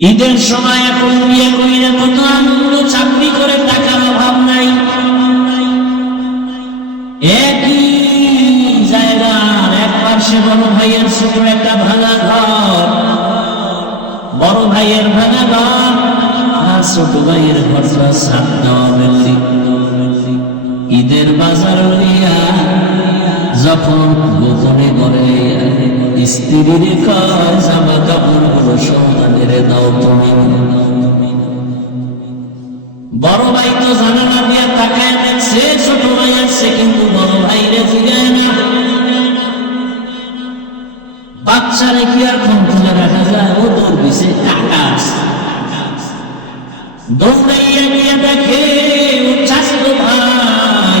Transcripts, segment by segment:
ঈদের সময় এখন বিয়ে করিলে কত আনন্দ, চাকরি করে টাকার অভাব নাই। একই জায়গার এক পাশে বড় ভাইয়ের ছোট একটা ভাঙা ঘর, বড় ভাইয়ের ভাঙা ঘর আর ছোট ভাইয়ের ঘরটা ছাদ দেওয়া বিল্ডিং। ঈদের বাজার লইয়া যখন গোপনে করে স্ত্রীর কয় জামা কাপড় গুলো সন্তানের দাও তুমি। বড় ভাই তো জানালা দিয়া তাকায় দেখছে ছোট ভাই আসছে, কিন্তু বড় ভাইরে জিগায় না। বাচ্চারে কি আর ফোন তুলে রাখা যায়? ও দৌড় দিছে, টাকা আছে। দৌড়াইয়া গিয়ে দেখে ও চাচতো ভাই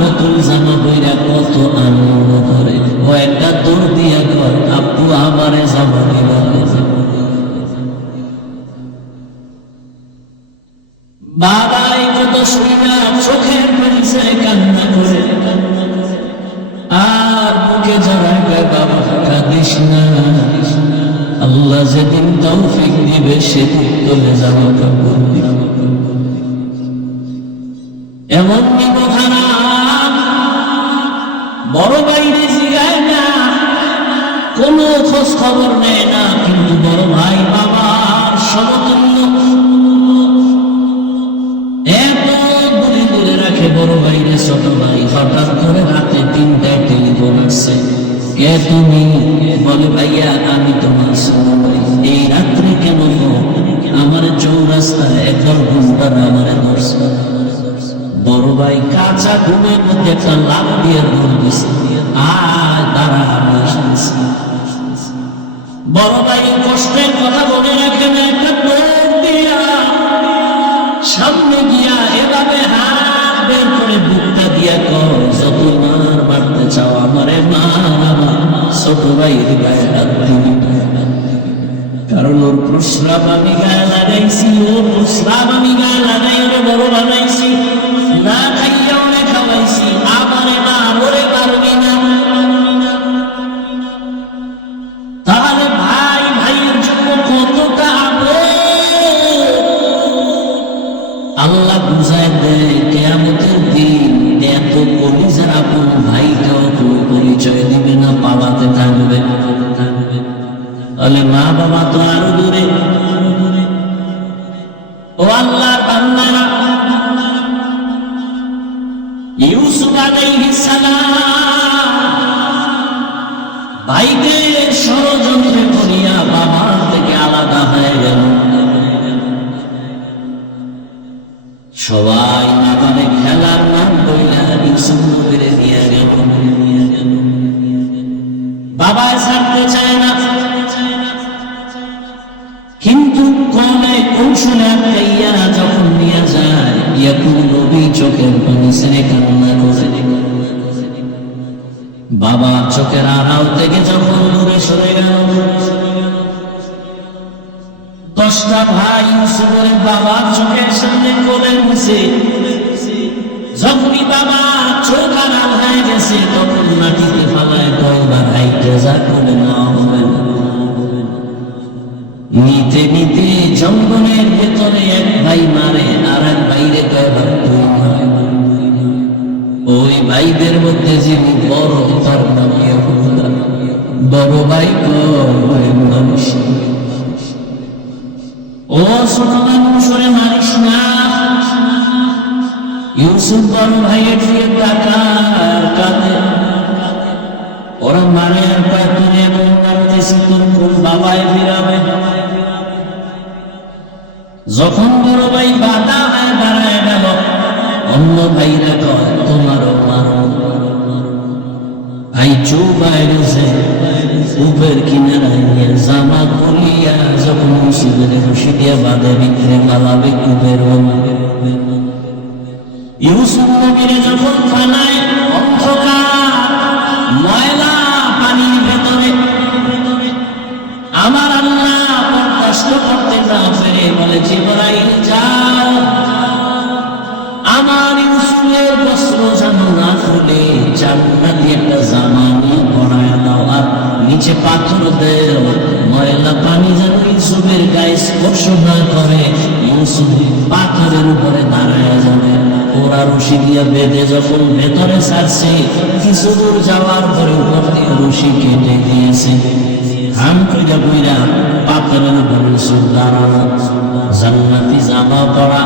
নতুন জামা বইরা কত আনন্দ করে। ও একটা দৌড় দিয়া কর, আব্বু আমারে জামা দিবা। বাবাই কত শুইনা চোখের পানিতে কান্না করে আর বুকে জড়ায় গায়, বাবা কাঁদিস না, আল্লাহ যেদিন তৌফিক দিবে সেদিন তোলে জামা কাপড় দিবে। এমন নিব খারাপ বড় বাইরে জিগায় না, কোনো খোঁজ খবর নেয় না, কিন্তু বড় ভাই বাবার সমতুল্য, এত দূরে দূরে রাখে বড় ভাইরে ছোট ভাই। হঠাৎ করে রাতে 3টায় টেলিফোন আসছে, কে তুমি? বলে ভাইয়া আমি তোমার ছোট ভাই। এই রাত্রে কেন? আমার চৌরাস্তায় একদল গুন্ডার আমারে ধরছে। বড় ভাই কাঁচা ঘুমের মধ্যে একটা লাভ দিয়ে দৌড় দিছে, আর তারা আমি আসতেছি। বড় ভাই কষ্টের কথা বলে রাখে না, একটা দৌড় দিয়া সামনে গিয়া এভাবে হাত বের করে বুকটা দিয়া কর, যত মার মারতে চাও আমারে মার। ছোট ভাইয়ের গায়ে হাত দিবি, কারণ ওর প্রস্রাব আমি গায়ে লাগাইছি, ওর প্রস্রাব আমি গায়ে লাগাই ওরে বড় বানাইছি, না খাইয়া ওরে খাওয়াইছি। আমারে মার, ওরে পারবি না। তাহলে ভাই ভাইয়ের জন্য কতটা আল্লাহ বুঝায় দেয়। কিয়ামতের দিন এত কলিজার আপন ভাইটাও কোনো পরিচয় দিবে না, পালাতে থাকবে। তাহলে মা বাবা তো আরো দূরে। ও আল্লাহর বান্দারা, ইউসুফ আলাইহিস সালাম ভাইদের ষড়যন্ত্রে পড়িয়া বাবার থেকে আলাদা হয়ে গেল। সবাই বাবারে খেলার নাম কইলা ইউসুফ নবীরে নিয়ে গেল। বাবা ছাড়তে চায় না, কিন্তু কলে কৌশলে আটকাইয়া যখন নিয়ে যায়, ইয়াকুব নবী চোখের পানি ছেড়ে কান্না করে। বাবা চোখের আড়াল থেকে যখন দূরে সরে গেল, 10টা ভাই ইউসুফের বাবার চোখের সামনে কোলে নিছে। যখনই বাবা চোখ আড়াল হয়ে গেছে, তখন মাটিতে ফালায় কয়বার হাইটে যা করে নেওয়া হবে না। নিতে নিতে জঙ্গলের ভেতরে এক ভাই মারে, আর এক ভাইরে কয়বার তুই মারে। ওই ভাইদের মধ্যে যিনি বড়, তার নাম ইহুদা। বড় ভাই কয় মানুষ, ও ছোট মানুষ ওরে মারিস না। ইউসুফ বড় ভাইয়ের দিয়ে টাকার কাঁদে, ওরা মারে আর কয় তুমি এমন মারতেছি, তোর কোন বাবায় ফিরাবে। যখন বড় ভাই বাধা হয়ে দাঁড়ায় গেল, অন্য ভাইরা কয় তোমারও মারো। ভাই চৌবায় গেছে, উপের কিনারায় নিয়ে জামা খুলিয়া যখন মুসিদের রশি দিয়া বাঁধে বিক্রে মালাবে কুবের। ইউসুফ নবীরে যখন ফানায় অন্ধকার ময়লা পানির ভেতরে, আমার আল্লাহ বরদাস্ত করতে না পেরে বলে, জিবরাইল যাও, আমার ইউসুফের বস্ত্র যেন না খুলে জান্নাতি একটা জামা নিয়ে পরায় দাও, আর নিচে পাথর দেও, ময়লা পানি যেন ইউসুফের গায়ে স্পর্শ না করে। ইউসুফ পাথরের উপরে দাঁড়ায় যাবে। ওরা রশি দিয়ে বেঁধে যখন ভেতরে ছাড়ছে, কিছু দূর যাওয়ার পরে উপর দিয়ে রশি কেটে দিয়েছে। হাম কইরা কইরা পাথরের উপরে ইউসুফ দাঁড়ানো, জান্নাতি জামা পরা,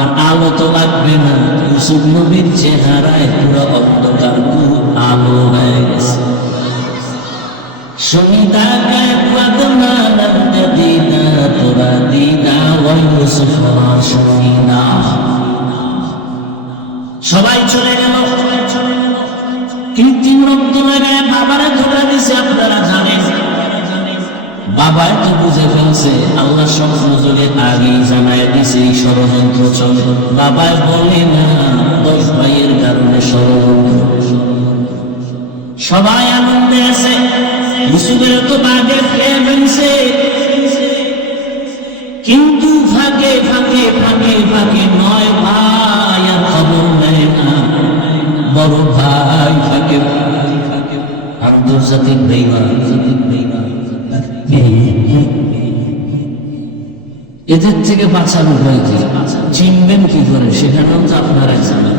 আর আলো তো লাগবে না। ইউসুফ নবীর চেহারায় পুরো অন্ধকার, পুরো আলো হয়ে গেছে। شهداك وقدنا لم تدينا ترادينا ويوسف شهيدا। সবাই চলে গেল। কৃত্রিম রক্ত লাগায় বাবারা ধোকা দিছে। আপনারা জানেন বাবা তো বুঝে ফেলছে, আল্লাহ স্বপ্ন যোগে আগেই জানায় দিছে এই ষড়যন্ত্র চলে। বাবায় বলে না 10 ভাইয়ের কারণে ষড়যন্ত্র। সবাই আনন্দে আছে। ইউসুফের তো বাগে খেয়ে ফেলছে, কিন্তু ফাঁকে ফাঁকে ফাঁকে ফাঁকে 9 ভাই আর খবর নেয় না। বড় ভাই ফাঁকে আন্তর্জাতিক বেঈমান, এদের থেকে বাঁচার উপায় কি? চিনবেন কি করে? সেখানেও তো আপনারা জানেন।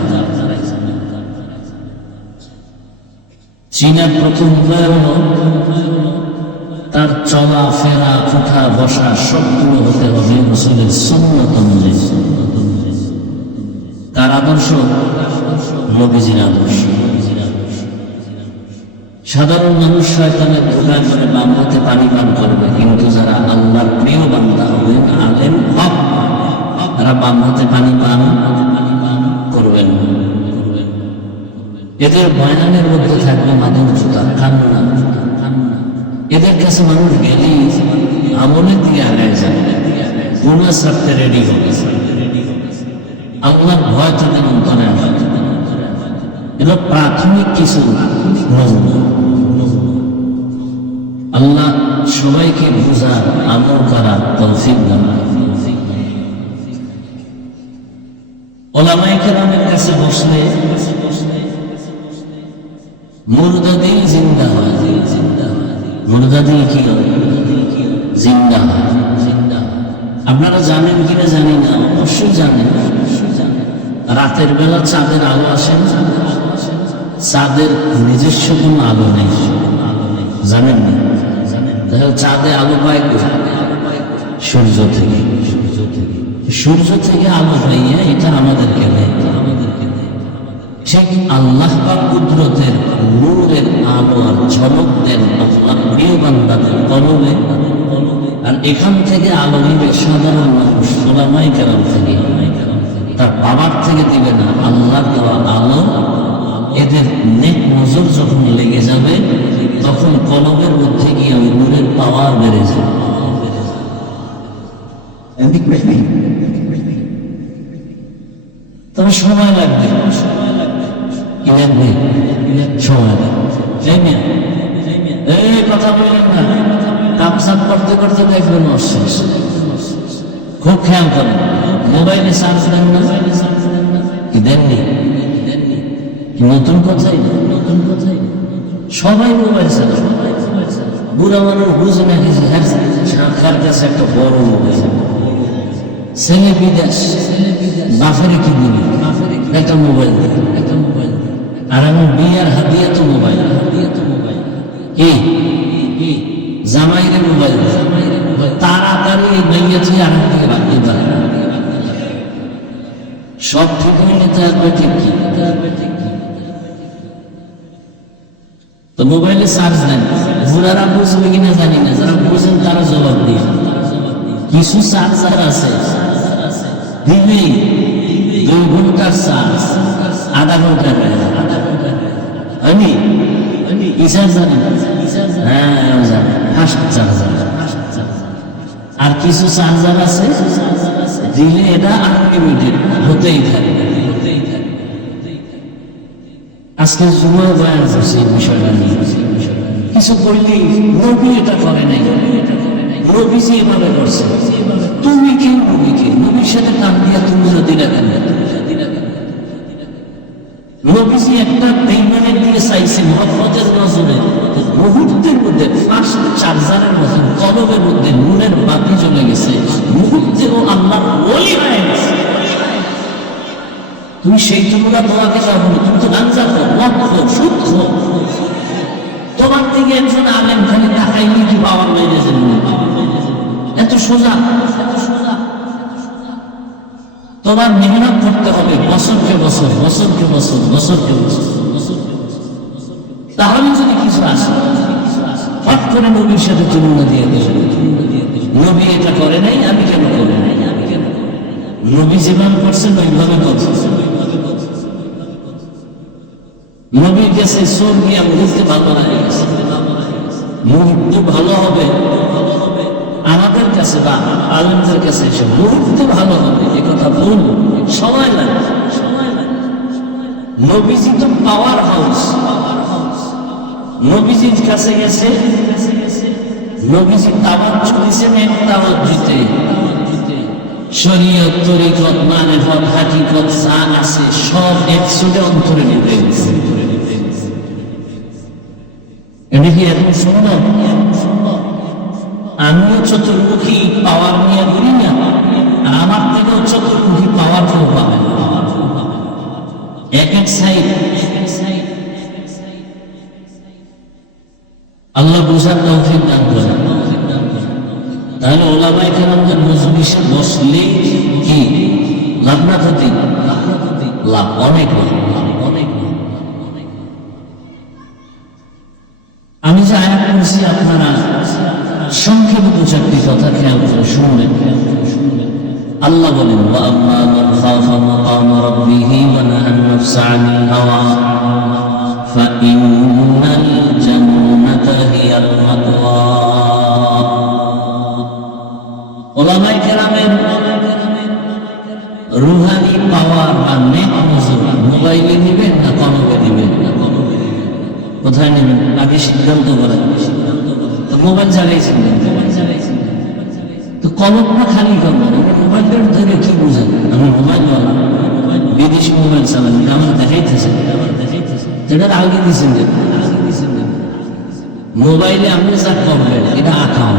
চীনের প্রথম উপায় হল তার চলা ফেরা উঠা বসা সবগুলো হতে হবে রাসূলের সুন্নাত অনুযায়ী। তার আদর্শ নবীজির আদর্শ। সাধারণ মানুষ শয়তানের ধোঁকা করে বাম হাতে পানি পান করবে, কিন্তু যারা আল্লাহর প্রিয় বান্দা হবেন, আলেম হক, তারা বাম হাতে পানি পান করবেন। এদের বয়ানের মধ্যে থাকবে মাধুর্যতা, কান্না। এদের কাছে মানুষ গেলেই আমলের দিয়ে আগায় যাবে, গুনাহ ছাড়তে রেডি হবে। আল্লাহর ভয় তাদের অন্তরে হয়। এগুলো প্রাথমিক কিছু নমুনা। আল্লাহ সবাইকে বুঝার, আমল করার তৌফিক দান। ওলামায়ে কেরামের কাছে বসলে মুর্দা দিল জিন্দা হয়। মুর্দা দিল কি হয়? জিন্দা হয়। আপনারা জানেন কিনা জানি না, অবশ্যই জানেন। রাতের বেলা চাঁদের আলো আসে না? চাঁদের নিজস্ব কোনো আলো নেই, জানেন না? তাহলে চাঁদে আলো পায় কোথায়? সূর্য থেকে। সূর্য থেকে আলো পাইয়া এটা আমাদেরকে দেয়। ঠিক আল্লাহ পাক কুদরতের নূরের আলো আর ঝলক দেন আল্লাহ প্রিয় বান্দাদের কলবে। আর এখান থেকে আলো নিবে সাধারণ মানুষ, ওলামায়ে কেরাম থেকে। তার বাবার থেকে দিবে না, আল্লাহ দেওয়া আলো। এদের নেক নজর যখন লেগে যাবে, তখন কলবের মধ্যে গিয়ে ওই নূরের পাওয়ার বেড়ে যাবে। তবে সময় লাগবে, সময় লাগবে। এই কথা বললেন না, কামসাপ করতে করতে দেখবেন অশেষ। খুব খেয়াল করেন, মোবাইলে চার্জ দেন না কি? দেননি? নতুন কথাই সবাই মোবাইল চালাবে। বুড়া মানুষ বুঝে না কিছু, কার কাছে একটা বড় মোবাইল। ছেলে বিদেশ, বাফেরে কি দিবি? একটা মোবাইল। আর আমার বিয়ার হাতিয়া তো মোবাইল। কি জামাইরে মোবাইল তাড়াতাড়ি মেয়েছি আর দিকে রাখতে পারে। সব ঠিক হইলে তো একবার ঠিক কি? তো মোবাইলে চার্জ দেন। বুড়ারা বুঝবে কিনা জানি না, যারা বুঝেন তারা জবাব দিয়ে। কিছু চার্জার আছে দিবি 2 ঘন্টার চার্জ, আধা ঘন্টা আমি আর কিছু চার্জার আছে দিলে এটা আনলিমিটেড হতেই থাকে। আজকে জুমার বয়ান করছে এই বিষয়টা নিয়ে। কিছু বললি নবী এটা করে নাই, নবীজি এভাবে করছে। তুমি কি নবীকে? নবীর সাথে কান দিয়া তুমি যদি রাখেন, নবীজি একটা বেঈমানের দিকে চাইছে মুহাম্মদের নজরে, মুহূর্তের মধ্যে ফাস্ট চার্জারের মতন কলবের মধ্যে নূরের বাতি জ্বলে গেছে, মুহূর্তে ও আল্লাহর ওলি হয়ে গেছে। তুমি সেই তুলনা তোমাকে যাবো, তুমি তো গাঞ্জা খো, মদ খো, সুদ খো, তোমার থেকে একজন আলেম খালি টাকাইলে কি পাওয়ার বাইরে যাবে? এত সোজা। তোমার মেহনত করতে হবে বছরকে বছর, বছরকে বছর, বছরকে বছর, তাহলে যদি কিছু আসে। হট করে নবীর সাথে তুলনা দিয়ে দেবে, নবী এটা করে নাই, আমি কেন করি নাই? নবী যেভাবে করছেন ওইভাবে করছে। নবীর কাছে চোর গিয়া মুহূর্তে ভালো লাগে, মুহূর্তে ভালো হবে। আমাদের কাছে বা আলেমদের কাছে এসে মুহূর্তে ভালো হবে এ কথা ভুল, সময় লাগে। নবীজি তো পাওয়ার হাউস, নবীজির কাছে গেছে, নবীজি তাওয়াজ্জু দিয়েছেন এক তাওয়াজ্জুতে। শরীয়ত, তরিকত, মারিফত, হাকিকত যা আছে সব একসুরে অন্তরে নিয়ে গেছে। এটা কি এখন সম্ভব? আমিও চতুর্মুখী পাওয়ার নিয়ে ঘুরি না, আর আমার থেকেও চতুর্মুখী পাওয়ার কেউ পাবে না। এক এক সাইড আল্লাহ বুঝার তৌফিক দান করেন। তাহলে ওলামায়ে কেরামদের মজলিসে বসলে কি লাভ না ক্ষতি? লাভ, অনেক লাভ, অনেক লাভ। আমি যে আয়াত করছি আপনারা সংক্ষেপে দু চারটি কথা খেয়াল করে শুনবেন। আল্লাহ বলেন, ওয়া আম্মা মান খাফা মাকাম রাব্বিহি ওয়া নাহান নাফসা আনিল হাওয়া ফাইন্নাল জান্নাতা হিয়াল মাওয়া। উলামায়ে কেরামের রুহানি পাওয়ার আর নেক নজর মোবাইলে নেবেন না কলবে নেবেন? কোথায় নেবেন? আগে সিদ্ধান্ত করেন। মোবাইল চালাইছেন, তো কলম না খালি করবেন। মোবাইলটার ধরে কি বুঝেন? আমি মোবাইল বলা বিদেশি মোবাইল চালান, আমার দেখাইতেছে, যেটা আগে দিয়েছেন। মোবাইলে আপনি যা করবেন এটা আকাম।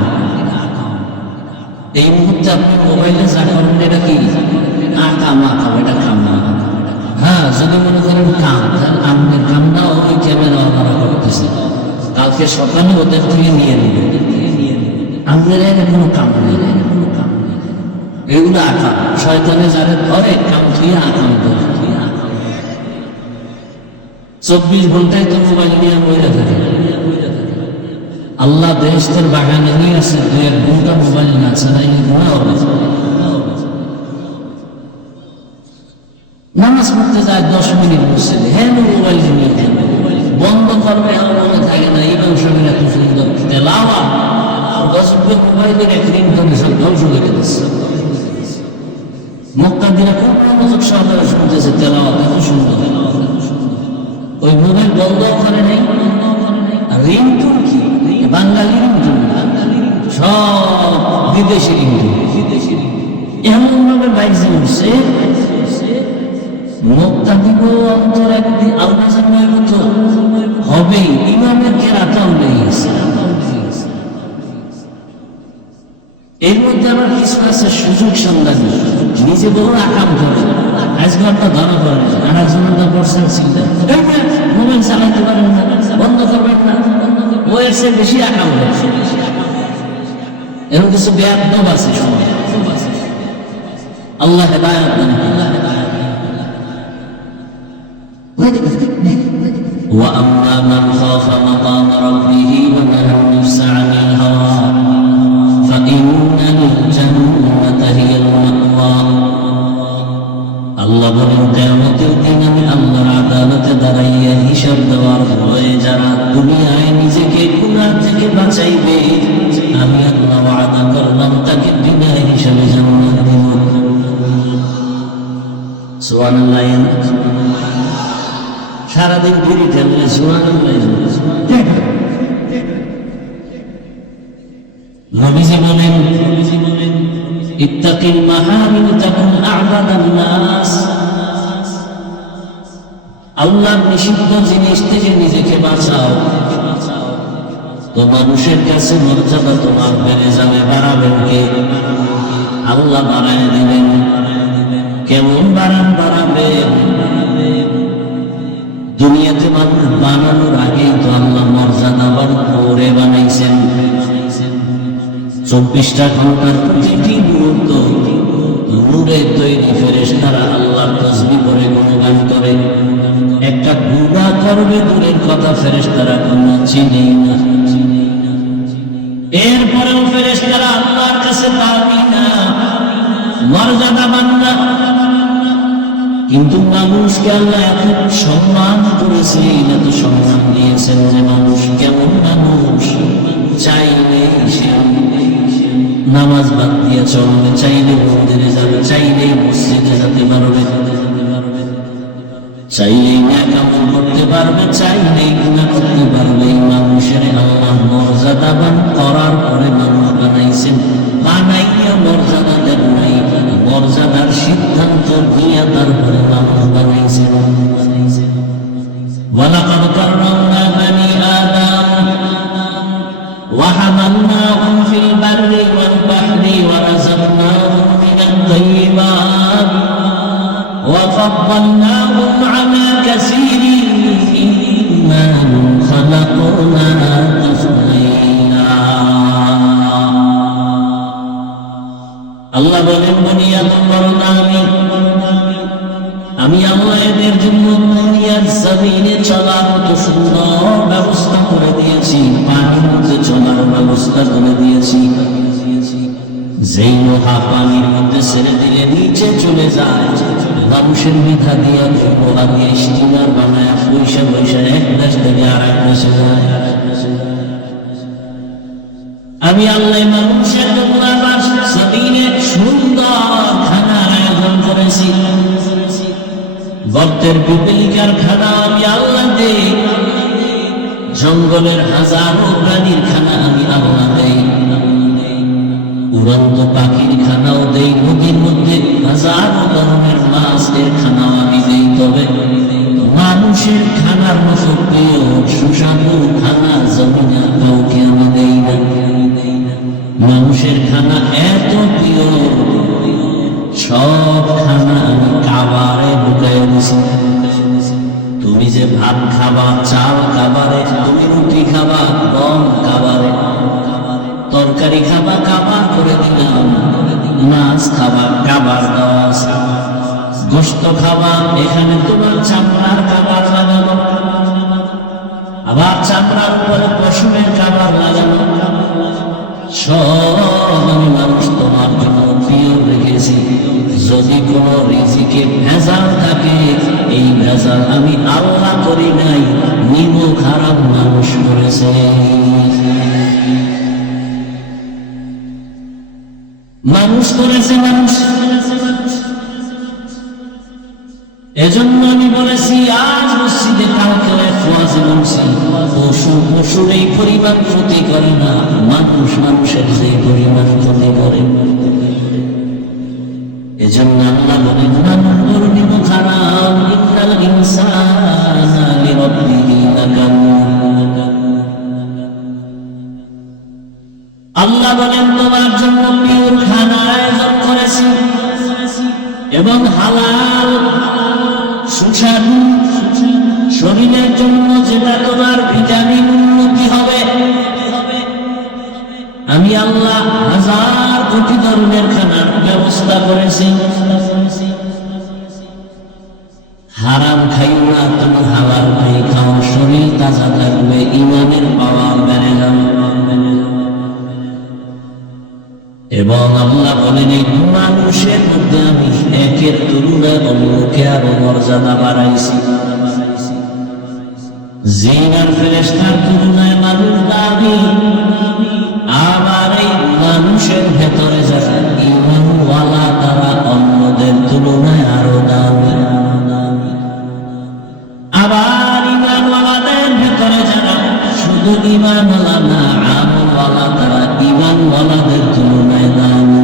এই মুহূর্তে আপনি মোবাইলে যা করবেন এটা কি আকাম? আকাম, এটা কাম না। হ্যাঁ, যদি মনে করেন কাম, তাহলে আপনার কামটা ওই ক্যামেরা ওনারা করতেছে, কালকে সকালে ওদের থেকে নিয়ে নেবে। আপনার এর কোনো কাম নেই, এগুলো আকাম। শয়তানে যারা ধরে কাম থুয়ে আকাম করে, 24 ঘন্টায় তো মোবাইল নিয়ে বইরা থাকে। আল্লাহ বেহেশতের বাগানে নিয়ে আছে, 2-1 ঘন্টা মোবাইল না চালাইলে গুনাহ হবে। নামাজ পড়তে যায় 10 মিনিট বসে, হ্যাঁ মোবাইল নিয়ে বন্ধ করবে, আমার মনে থাকে না। ইমাম সাহেবের এত সুন্দর তেলাওয়া, গজবের মোবাইলের এক রিংটোনে সব ধ্বংস করে দিচ্ছে। মুক্তাদিরা খুব মনোযোগ সহকারে শুনতেছে তেলাওয়াত, এত সুন্দর। ওই মোবাইল বন্ধ করে নেই। আর রিংটোন কি? বাঙালি রিংটোন, সব বিদেশি রিংটোন। এমন ভাবে বাইজে উঠছে, মুক্তাদিগ অন্তর একদিন আল্লাহ জানার মতো হবে। ইমামের কেরাতাও নেই। এর মধ্যে আমার কিছু আছে সুযোগ সন্ধান, নিজে বহু আকাম করে। আজকে আপনার ধরা পড়ে আর একজন করছেন চিন্তা, মোবাইল চালাইতে পারেন না, বন্ধ করবেন না, ও এসে বেশি আকাম হয়েছে। এরকম কিছু বেয়াদব আছে সময়। আল্লাহ হেদায়েত দান করুন। وأما من خاف مقام ربه ونهى النفس عن الهوى فإن الجنة هي المأوى। আল্লাহ বলেন, কিয়ামতের দিন আমি আল্লাহর আদালতে দাঁড়াইয়া হিসাব দেওয়ার ভয়ে যারা দুনিয়ায় নিজেকে গুনাহ থেকে বাঁচাইবে, আমি আল্লাহ ওয়াদা করলাম তাকে বিনা হিসাবে জান্নাত দেব। সুবহানাল্লাহ। সারাদিন ঘুরি ঠেললে সুবহানাল্লাহ। নবীজি বলেন, ইত্তাকিল মাহারিম তাকুন আ'বাদান নাস। আল্লাহর নিষিদ্ধ জিনিস থেকে নিজেকে বাঁচাও, তো মানুষের কাছে মর্যাদা তোমার বেড়ে যাবে। বাড়াবেন কে? আল্লাহ বাড়ায় দিবেন। কেমন বাড়াবেন? দুনিয়াতে মানুষ বানানোর আগেই তো আল্লাহ মর্যাদাবান করে বানাইছেন। 24টা ঘন্টার প্রতিটি মুহূর্ত নূরে তৈরি ফেরেশতারা আল্লাহর তাসবিহ করে গুণগান করে। একটা গুনাহ করবে দূরের কথা, ফেরেশতারা কোনো চিনেই না। এরপরেও ফেরেশতারা আল্লাহর কাছে দাবি না, মর্যাদাবান না। কিন্তু মানুষকে আল্লাহ এত সম্মান করেছেন, এত সম্মান দিয়েছেন যে মানুষ কেমন মানুষ, চাইলে সে নামাজ বাদ দিয়ে চলবে, চাইলে মন্দিরে যাবে, চাইলেই মসজিদে যেতে পারবে, চাইলেই নেক আমল করতে পারবে, চাইলেই গুনাহ করতে পারবে। এই মানুষের আল্লাহ মর্যাদাবান করার পরে মানুষ বানাইছেন, বানাইয়া মর্যাদা দেন নাই, মর্যাদার সিদ্ধান্ত নিয়ে তারপরে মানুষ বানাইছেন। ওয়ালাকাদ কাররামনা বানি আদম وحملناهم في البر والبحر ورزقناهم من الطيبات وفضلناهم على كثير ممن خلقنا تفضيلا। আল্লাহ বলেন, বনি আদম বড় দামি, আমি আল্লাহ এদের জন্য দুনিয়ার জমিনে চলার মতো সুন্দর ব্যবস্থা করে দিয়েছি, পানির মধ্যে চলার ব্যবস্থা করে দিয়েছি। যেই লোহা পানির মধ্যে ছেড়ে দিলে নিচে চলে যায়, মানুষের মেধা দিয়ে লোহা দিয়ে স্টিমার বানায় পয়সা পয়সা এক দেশ থেকে আর এক দেশে যায়। আমি আল্লাহ মানুষের জন্য আমার জমিনে সুন্দর খানার আয়োজন করেছি। গর্তের পিপলিকার খানা আমি আল্লাহ দেই, জঙ্গলের হাজারো প্রাণীর খানা আমি আল্লাহ দেই, উড়ন্ত পাখির খানাও দেই, নদীর মধ্যে হাজারো ধরনের মাছের খানাও আমি দেই। তবে মানুষের খানার মতো প্রিয় সুস্বাদু খানা জমিনে কাউকে আমি দেই না। মানুষের খানা এত প্রিয়, সব খানা আমি কাবারে ঢুকাই দিছি। তুমি যে ভাত খাবা, চাল কাবারে, তুমি রুটি খাবা, গম কাবারে, তরকারি খাবা, কাবার করে দিলাম, মাছ খাবা, কাবার দেওয়া আছে, গোশত খাবা, এখানে তোমার চামড়ার কাবার লাগানো, আবার চামড়ার উপরে পশুরের কাবার লাগানো। সব আমি মানুষ তোমার জন্য প্রিয় রেখেছি। যদি কোন রিজিকে ভেজাল থাকে, এই ভেজাল আমি আল্লাহ করি নাই, নিমক খারাপ মানুষ করেছে। মানুষ করেছে, মানুষ। এজন্য আমি বলেছি, আজ মসজিদে কালকে ওয়াজে বলছি, পশুর এই পরিমাণ ক্ষতি করে না, মানুষ মানুষের যে পরিমাণ ক্ষতি করে। এজন্য আল্লাহ বলেন, মানুষ বড় নিমক হারাম, ইন্নাল ইনসানা লিরাব্বিহি লাকানুদ। আল্লাহ বলেন, তোমার জন্য পিওর খানা আয়োজন করেছি এবং হালাল সুস্বাদু, শরীরের জন্য যেটা তোমার ভিটামিন উন্নতি হবে। আমি আল্লাহ হাজার কোটি ধরনের খানার ব্যবস্থা করেছি। হারাম খাইও না, তুমি হালাল খাই খাও, শরীর তাজা থাকবে, ইমানের পাওয়ার বেড়ে যাবে। এবং আল্লাহ বলেন, এই মানুষের মধ্যে আমি একের তুলনায় অন্যকে আরো মর্যাদা বাড়াইছি। জিন আর ফেরেশতার তুলনায় মানুষ দামি, আবার এই মানুষের ভেতরে যারা ঈমানওয়ালা তারা অন্যদের তুলনায় আরো দামি। আবার ঈমানওয়ালাদের ভেতরে যারা শুধু ঈমানওয়ালা না, আমলওয়ালা, তারা ঈমানওয়ালাদের তুলনায় দামি।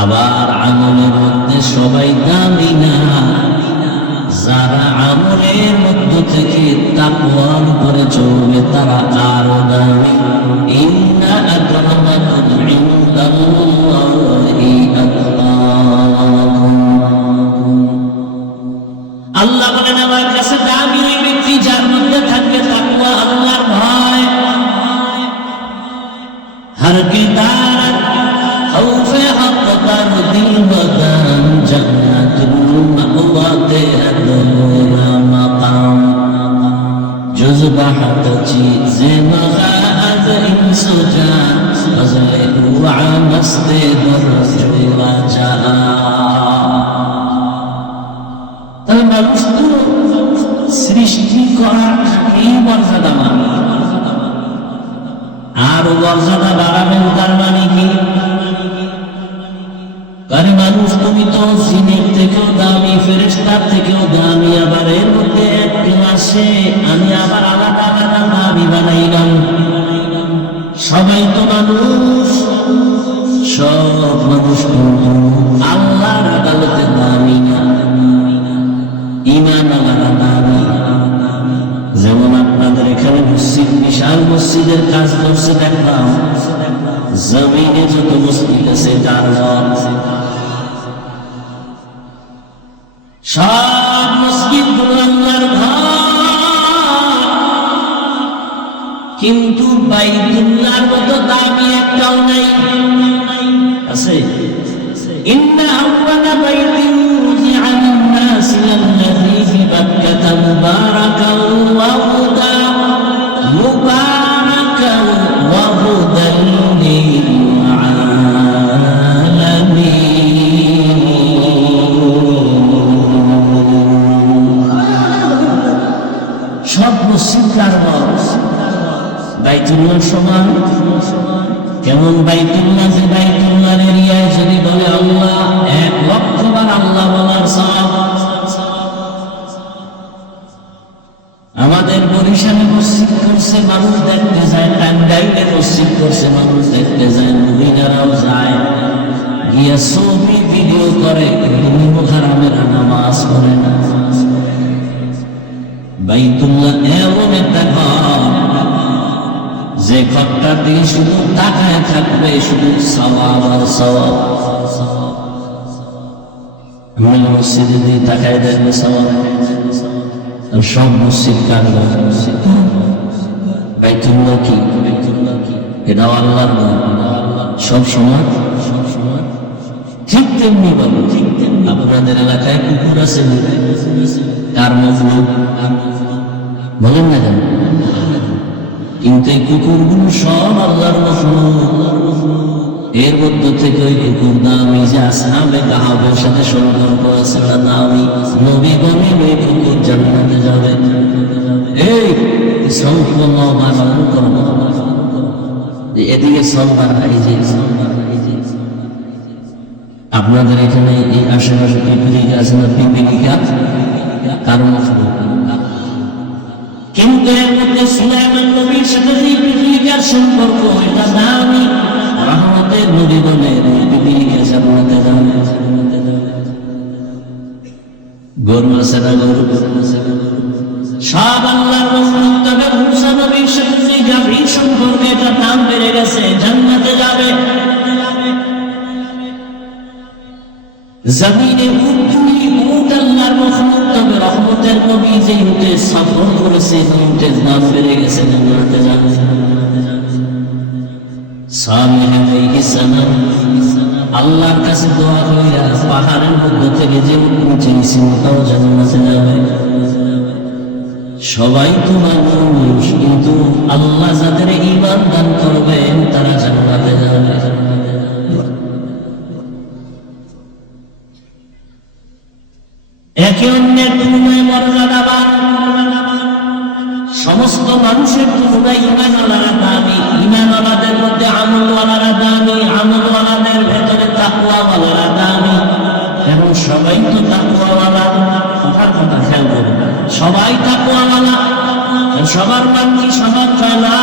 আবার আমলের মধ্যে সবাই দামি না, के दार खौफे हक कर दिल बदन जन्नतुल मअवा तेरा दोरा मकाम जुज़बहत चीज़े मगाज़ इंसो जान फज़ले हुआ मस्ते दर्जुआ जा তাহলে মানুষ তো সৃষ্টি করার আগেই মর্যাদাবান, আর মর্যাদা বাড়াবেন তার মানে কি? আরে মানুষ তুমি তো জিনের থেকেও দামি, ফেরেশতার থেকেও দামি, আবার এর মধ্যে একটু আসে আমি আবার আলাদা আলাদা দামি বানাইলাম। সবাই তো মানুষ, সব মানুষ কিন্তু আল্লাহর আদালতে দামি না, ঈমান আল্লাহর দামি। যেমন আপনাদের এখানে মসজিদ, বিশাল মসজিদের কাজ করছে দেখলাম, জমিনে যত মসজিদ আছে তার সব মসজিদ গুলো আল্লাহর ঘর, কিন্তু বাইতুল্লাহর মতো দামি একটাও নাই। আছে ইন্না আউওয়ালা বাইতিন উযিআ লিন-নাসি লাল্লাযী ফি বাক্কাতা মুবারাকান ওয়া হুদা মুবারাকান ওয়া হুদাল লিল-আলামিন। সব মসজিদ কার বাইতুল্লাহ সমান? কেমন বাইতুল্লাহ? যে বাইতুল্লাহর এরিয়ায় যদি বলে আল্লাহ 1,00,000 বার আল্লাহ বলার সওয়াব। আমাদের বরিশালে মসজিদ করছে মানুষ দেখতে যায়, টাঙ্গাইলে মসজিদ করছে মানুষ দেখতে যায়, মদিনারাও যায়, গিয়া ছবি ভিডিও করে, কিন্তু হারামের নামাজ পড়ে না। বাইতুল্লাহ এমন একটা ঘর যে ঘরটার দিকে শুধু তাকায় থাকবে, শুধু সওয়াব আর সওয়াব। আমি মসজিদে দিয়ে তাকায় দেখবে সওয়াব। আর সব মসজিদ কার? বাইতুল্লাহ কি? এটাও আল্লাহর ঘর, সব সময়। ঠিক তেমনি বলো, আপনাদের এলাকায় কুকুর আছে, কার মজলুম বলেন না কেন? কিন্তু এই কুকুরগুলো সব আল্লাহর মখলুক। এর মধ্য থেকে ওই কুকুর দামি, যে আসহাবে কাহাবের সাথে সম্পর্ক আছে না দামি। নবী বলেন ওই কুকুর জান্নাতে যাবে। এই সম্পূর্ণ বানান করব, এদিকে সবার এই যে আপনাদের এখানে এই আশেপাশে পিপিলিকা আছে না, পিপিলিকা কার মখলুক? কিন্তু এর মধ্যে সুলাইমান নবীর সাথে যে পিপিলিকার সম্পর্ক, এটা দামি। রহমতের নবী বলে পিপিলিকা জান্নাতে যাবে। গরু আছে না? গরু সব আল্লাহর মখলুক। তবে মূসা নবীর সাথে যে গাভীর সম্পর্ক, এটা দাম বেড়ে গেছে, জান্নাতে যাবে। জমিনে উট আল্লাহর মখলুক, তবে রহমতের নবী যে উটে সফর করেছে, উটের দাম বেড়ে গেছে, জান্নাতে যাবে। সালেহ আলাইহিস সালাম আল্লাহর কাছে দোয়া কইরা পাহাড়ের মধ্য থেকে যে উঠে নিছে, ওটাও জান্নাতে যাবে। সবাই তো মানুষ, কিন্তু আল্লাহ যাদের ঈমান দান করবেন তারা জান্নাতে যাবে। একে অন্যের তুলনায় মর্যাদাবান। সমস্ত মানুষের তুলনায় ঈমানওয়ালারা দামি। ঈমানওয়ালাদের মধ্যে আমলওয়ালারা দামি, আমলওয়ালাদের ভেতরে তাকওয়াওয়ালারা দামি। এবং সবাই তো তাকওয়াওয়ালা, কথা খেয়াল করুন, সবাই তাকওয়াওয়ালা। সবার মান কি সবার হয় না?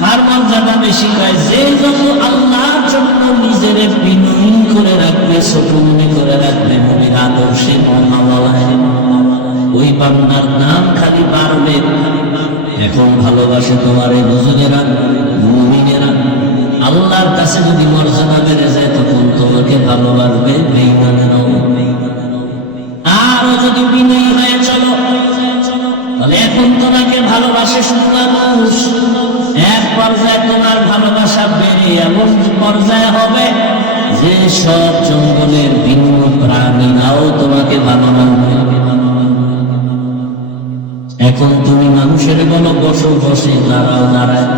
কার মর্যাদা বেশি হয়? যে যত আল্লাহর জন্য নিজের বিনয়ী করে রাখবে, ছোট মনে করে রাখবে, নবীর আদর্শে মহাবলায়, ওই বান্দার নাম খালি বাড়বে। এখন ভালোবাসে তোমারে বুজুর্গেরা, মুমিনেরা। আল্লাহর কাছে যদি মর্যাদা বেড়ে যায়, তখন তোমাকে ভালোবাসবে বেঈমানেরাও। আরো যদি বিনয়ী হয়ে চলো, তাহলে এখন তোমাকে ভালোবাসে শুধু মানুষ। পর্যায়ে তোমার ভালোবাসা বেড়ে এমন পর্যায়ে হবে যে সব জঙ্গলের ভিন্ন প্রাণীরাও তোমাকে ভালোবাসবে। এখন তুমি মানুষের বলো বসো, বসে, দাঁড়াও, দাঁড়ায়।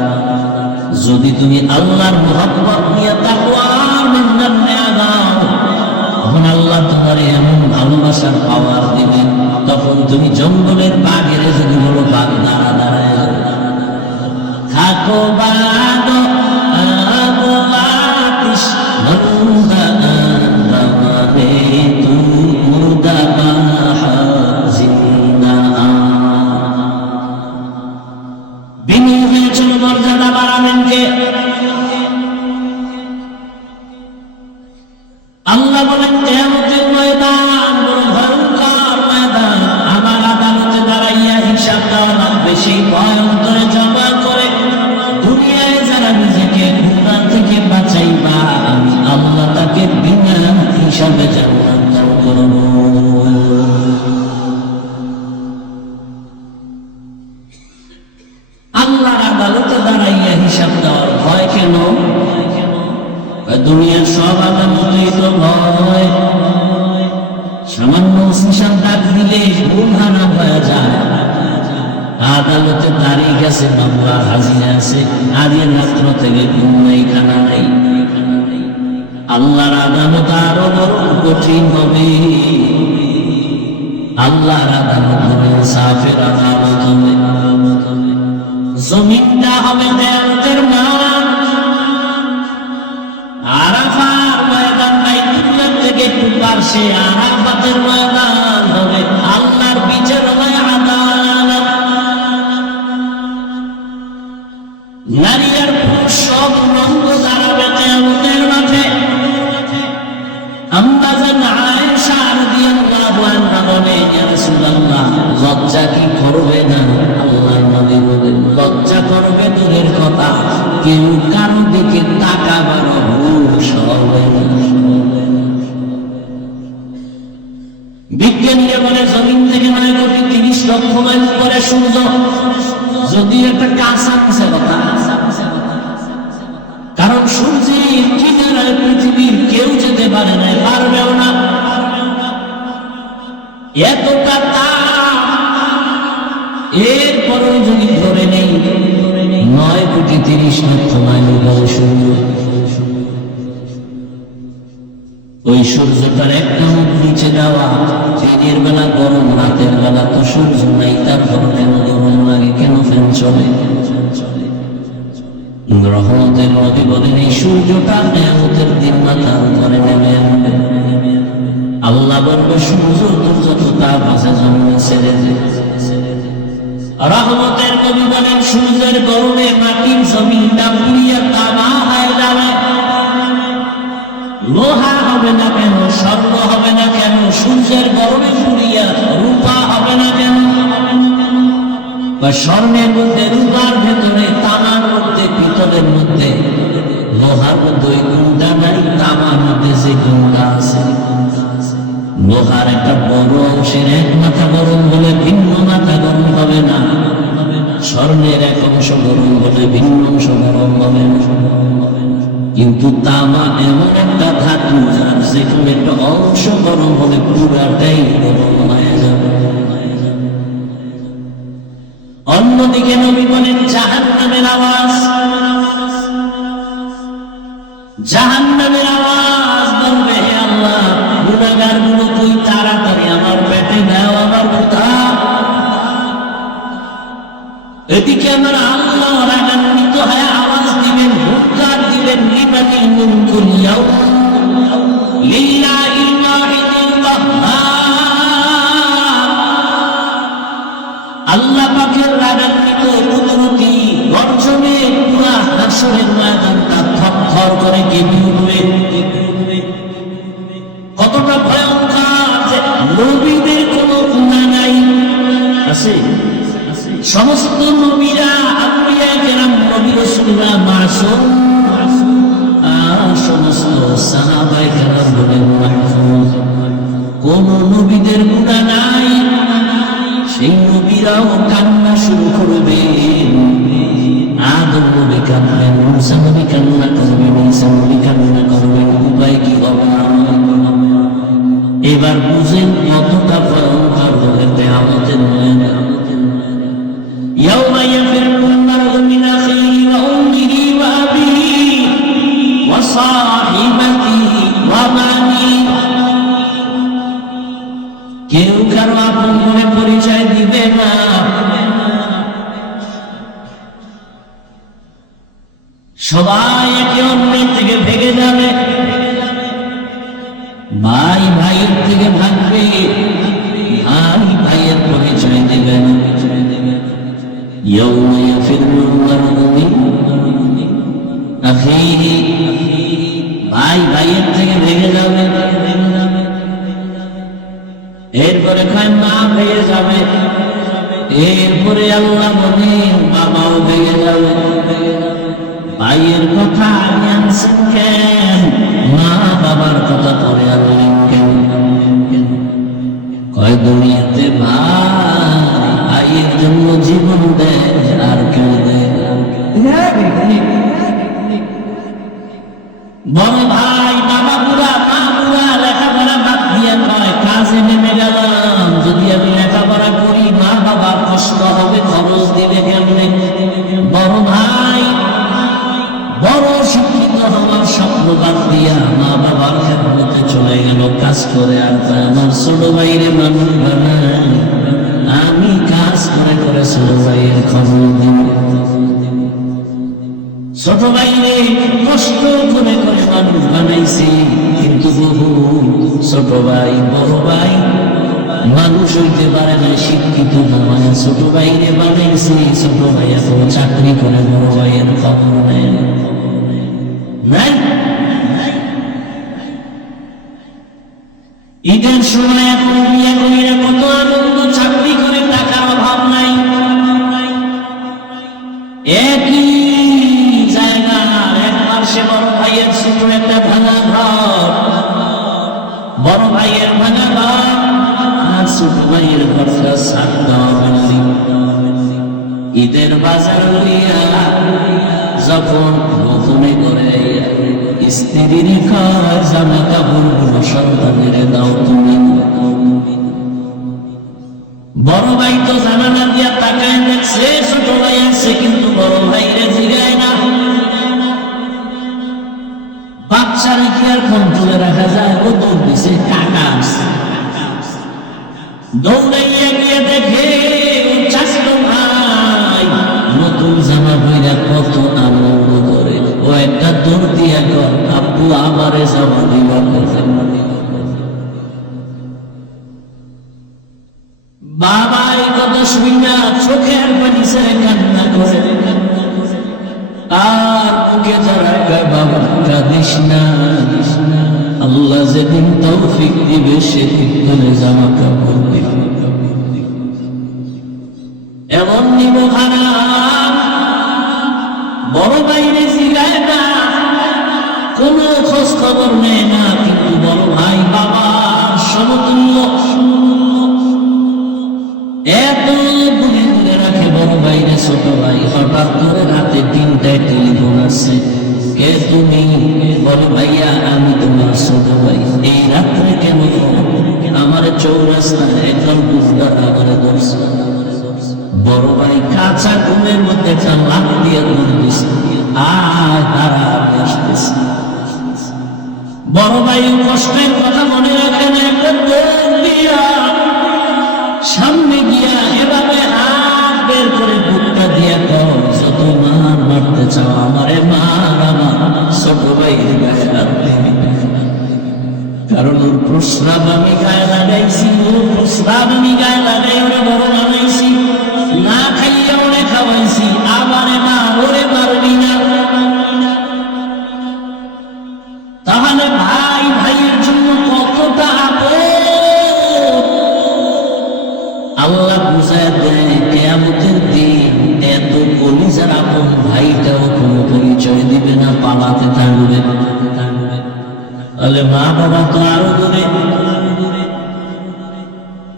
যদি তুমি আল্লাহর মুহাব্বত নিয়ে তাকওয়ার মিন্নাতে আগাও, তখন আল্লাহ তোমার এমন ভালোবাসার পাওয়ার দিবেন, তখন তুমি জঙ্গলের বাঘের যদি বলো বাঘ দাঁড়া, দাঁড়ায় থাকো বাঘ মর্যাদা বাড়াবেন কে? আল্লাহ বলেন কিয়ামতের ময়দান বড় ভয়ঙ্কর ময়দান, আমার আদালতে দাঁড়াইয়া হিসাব দেওয়া লাগবে। সেই ভয় অন্তরে জমা করে দুনিয়ায় যারা নিজেকে গুনাহ থেকে বাঁচাইবা, আমি আল্লাহ তাকে বিনা হিসাবে জান্নাত দান করব। আল্লাহর আদালতে দাঁড়াইয়া হিসাব দেওয়ার ভয় কেন? দুনিয়ার সব আদালতেই তো ভয়। সামান্য হিসাব ডাক দিলে ঘুম হারাম হয়ে যায়। আদালতে তারিখ আছে, মামলা হাজিরা আছে, আজের রাত্র থেকে ঘুম নাই, খানা নাই। আল্লাহর আদালত আরো বড় কঠিন হবে। আল্লাহর আদালত হবে ইনসাফের আদালত হবে। জমিনটা হবে কিয়ামতের মাঠ। আরাফার ময়দান বাইতুল্লাহ থেকে একটু পাশে আরাফাতের ময়দান হবে। আল্লাহর বিচারময় আদালত। নারী আর পুরুষ সব রঙ্গ দাঁড়াবে কিয়ামতের মাঠে। আম্মাজান আয়েশা রাদিয়াল্লাহু আনহা বলে, ইয়া রাসূলুল্লাহ, লজ্জা কি করবে না? আল্লাহর নবী বলেন, লজ্জা করবে দূরের কথা, কেউ কারো দিকে তাকাবার হুঁশ হবে না। বিজ্ঞানীরা বলে জমিন থেকে 9,30,00,000 মাইল উপরে সূর্য। যদি একটা কাঁচা কথা, কারণ সূর্যের কিনারায় পৃথিবীর কেউ যেতে পারে না, পারবেও না। এতটা তাপ, এরপরেও যদি ধরে নেই 9,30,00,000 মাইল উপরে সূর্য। ওই সূর্যটার একটা মুখ নিচে দেওয়া, দিনের বেলা গরম, রাতের বেলা তো সূর্য নাই, তারপর কেন গরম লাগে, কেন ফ্যান চলে? রহমতের নবী বলেন, এই সূর্যটা কিয়ামতের দিন মাথার উপরে নেমে আসবে। আল্লাহ বলবে, সূর্য তোর যত তাপ আছে জমিনে ছেড়ে দে। রহমতের নবী বলেন, সূর্যের গরমে মাটির জমিনটা পুড়িয়া তামা হয়ে যাবে। লোহা হবে না কেন, স্বর্ণ হবে না কেন, সূর্যের গরমে পুড়িয়া রূপা হবে না কেন? বা স্বর্ণের মধ্যে, রূপার ভেতরে, তামার মধ্যে, পিতলের মধ্যে, লোহার মধ্যে ওই গুণটা নাই, তামার মধ্যে যে গুণটা আছে। লোহার একটা বড় অংশের এক মাথা গরম হলে ভিন্ন মাথা গরম হবে না। স্বর্ণের এক অংশ গরম হলে ভিন্ন অংশ গরম হবে না। কিন্তু তামা এমন একটা ধাতু, যার যে কোনো একটা অংশ গরম হলে পুরাটাই গরম হয়ে যাবে। অন্যদিকে নবী বলেন, জাহান্নামের আওয়াজ, জাহান্নামের আওয়াজ বলবে, হে আল্লাহ, গুনাহগার গুলো কই, তাড়াতাড়ি আমার পেটে দাও, আমার ক্ষুধা। এদিকে আমার আল্লাহ রাগান্বিত হয়ে আওয়াজ দিবেন, হুঙ্কার দিবেন, লিমানিল মুলকুল ইয়াউম লিল্লাহিল ওয়াহিদিল কাহ্হার। আল্লাহ পাকের রাগান্বিত কুদরতি গর্জনে পুরা হাসরের ময়দানটা থরথর করে কেঁপে উঠবে। কতটা ভয়ঙ্কর যে নবীদের কোনো গুনাহ নাই, আছে? সমস্ত নবীরা, আম্বিয়া কেরাম, নবী রাসূলরা মাসুম, সমস্ত সাহাবায়ে কেরাম বলেন মাহফুজ। কোন নবীদের গুনাহ নাই। সেই নবীরাও কান্না শুরু করবেন। আদম নবী থাকবেন, মুসা নবী কান্না করবেন, ঈসা নবী কান্না করবেন, উপায় কি হবে? এবার বুঝেন কতটা ভয়ঙ্কর হবে কিয়ামতের ময়দান। ইয়াউমা ইয়াফিরুল মার'উ মিন আখিহি ওয়া উম্মিহি ওয়া আবিহি ওয়া সাহিবাতিহি ওয়া বানিহি। কেউ কারো আপন বলে পরিচয় দিবে না। সবাই একে অন্যের থেকে ভেগে যাবে, ভাই ভাইয়ের থেকে ভাগবে, ভাই ভাইয়ের পরিচয় দিবে না। ইয়াউমা ইয়াফিরুল মার'উ মিন আখিহি, ভাই ভাইয়ের থেকে ভেগে যাবে। এরপরে কয় মা ভেঙে যাবে, এরপরে আল্লাহ বলে বাবাও ভেঙে যাবে। ভাইয়ের কথা আগে আনছেন কেন, মা বাবার কথা পরে আনলেন কেন? কয় দুনিয়াতে ভাই ভাইয়ের জন্য জীবন দেয়, আর কেউ দেয়। বড় ভাই বাবা বুড়া, মা বুড়া, লেখাপড়া বাদ দিয়ে কয় কাজে নেমে গেলাম, যদি আমি লেখাপড়া করি মা বাবার কষ্ট হবে, খরচ দিবে কেমনে? বড় ভাই বড় শিক্ষিত হওয়ার স্বপ্ন বাদ দিয়া মা বাবার খেদমতে চলে গেল কাজ করে। আর আমার ছোট ভাইরে মানুষ বানায়, আমি কাজ করে করে ছোট ভাইয়ের খবর দিব। ছোট ভাইরে কষ্ট করে করে মানুষ বানাইছি, কিন্তু বহু ছোট ভাই বড় ভাই মানুষ হইতে পারে না, শিক্ষিত নয়। ছোট ভাইরে বানাইছি, ছোট ভাই এখন চাকরি করে বড় ভাইয়ের খবর নেয় নাই। ঈদের সময় এখন বিয়ে করিলে কত আনন্দ, চাকরি করে টাকার অভাব নাই। একই জায়গা এক পাশে বড় ভাইয়ের ছোট একটা ভাঙা ঘর, বড় ভাইয়ের ভাঙা ঘর আর ছোট ভাইয়ের ঘরটা সাত দেওয়া বিল্ডিং। ঈদের বাজার লইয়া যখন গোপনে করে স্ত্রীর ঘর জামা কাপড় গুলো সন্তানের দাও তুমি। বড় ভাই তো জানালা দিয়া তাকায় দেখছে ছোট ভাই আছে, কিন্তু বড় ভাইরে জিগায় না। বাচ্চারে কি আর কন্ট্রোলে রাখা যায়? ও দৌড় দিছে, টাকা আছে, দৌড়াইয়া গিয়ে দেখে চাচতো ভাই নতুন জামা পইরা কত আনন্দ করে। ও একটা দৌড় দিয়া কর, আব্বু আমারে জামা দিবা। বাবা এই কথা শুনিয়া চোখের পানি ছেড়ে কান্না করে, আর মুখে জড়ায় গায় বাবা কাঁদিস না, আল্লাহ যেদিন তৌফিক দিবে সেদিন তোরে জামা কাপড় দিবে। এমন নিব খারাপ, বড় বাইরে জিগায় না, কোন খোঁজ খবর নেয় না, কিন্তু বড় ভাই বাবার সমতুল্য। এত দূরে দূরে রাখে বড় ভাইরে ছোট ভাই। হঠাৎ করে রাতে 3টায় টেলিফোন আসছে, কে তুমি? বলে ভাইয়া আমি তোমার ছোট ভাই। এই রাত্রে কেন? আমার চৌরাস্তায় একজন বুঝদার আমারে ধরছে। বড় ভাই কাঁচা ঘুমের মধ্যে একটা লাফ দিয়ে ঘুম দিছে, আয় তারা আসতেছে। বড় ভাই কষ্টের কথা মনে রাখে না, একটা দৌড় দিয়া সামনে গিয়া এভাবে হাত বের করে বুকটা দিয়া কর, যত মার মারতে চাও আমারে মার, আমার ছোট ভাইয়ের গায়ে হাত দিবি। কারণ ওর প্রস্রাব আমি গায়ে লাগাইছি, ওর প্রস্রাব আমি গায়ে লাগাই ওরে বড় বানাইছি, না খাইয়া ওরে খাওয়াইছি, আমারে মা ওরে মারবি না। তাহলে ভাই ভাইয়ের জন্য কতটা আপন আল্লাহ বুঝায় দেয়। কিয়ামতের দিন এত কলিজার আপন ভাইটাও কোনো পরিচয় দিবে না, পালাতে থাকবে। তাহলে মা বাবা তো আরো দূরে।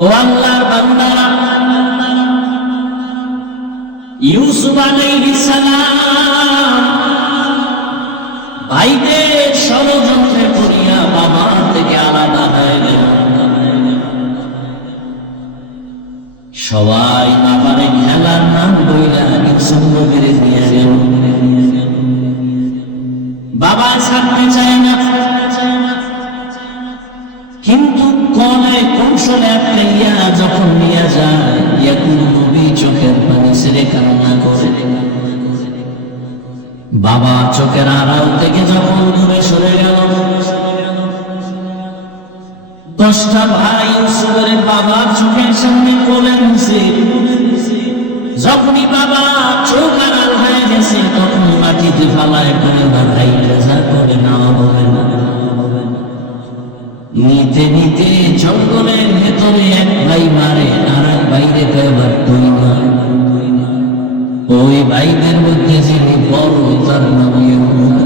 ও আল্লাহর বান্দারা, ইউসুফ আলাইহিস সালাম ভাইদের ষড়যন্ত্রে পড়িয়া বাবা থেকে আলাদা হয়ে গেল। সবাই বাবারে খেলার নাম বইলা ইউসুফ নবীর নিয়ে গেল। বাবা ছাড়তে চায় না, কিন্তু কলে কৌশলে আটকাইয়া যখন নিয়ে যায়, ইয়াকুব নবী চোখের পানি ছেড়ে কান্না করে। বাবা চোখের আড়াল থেকে যখন দূরে সরে গেল, 10টা ভাই ইউসুফের বাবা চোখের সামনে কোলে নিছে। যখনই বাবা চোখ আড়াল হয়ে গেছে, তখন মাটিতে ফালায় করে না, ভাই রেজা করে না, হবে না। নিতে নিতে জঙ্গলের ভেতরে এক ভাই মারে, আর এক বাইরে কয়েকবার তুই না। ওই ভাইদের মধ্যে যিনি বড়, তার নাম ইউসুফ।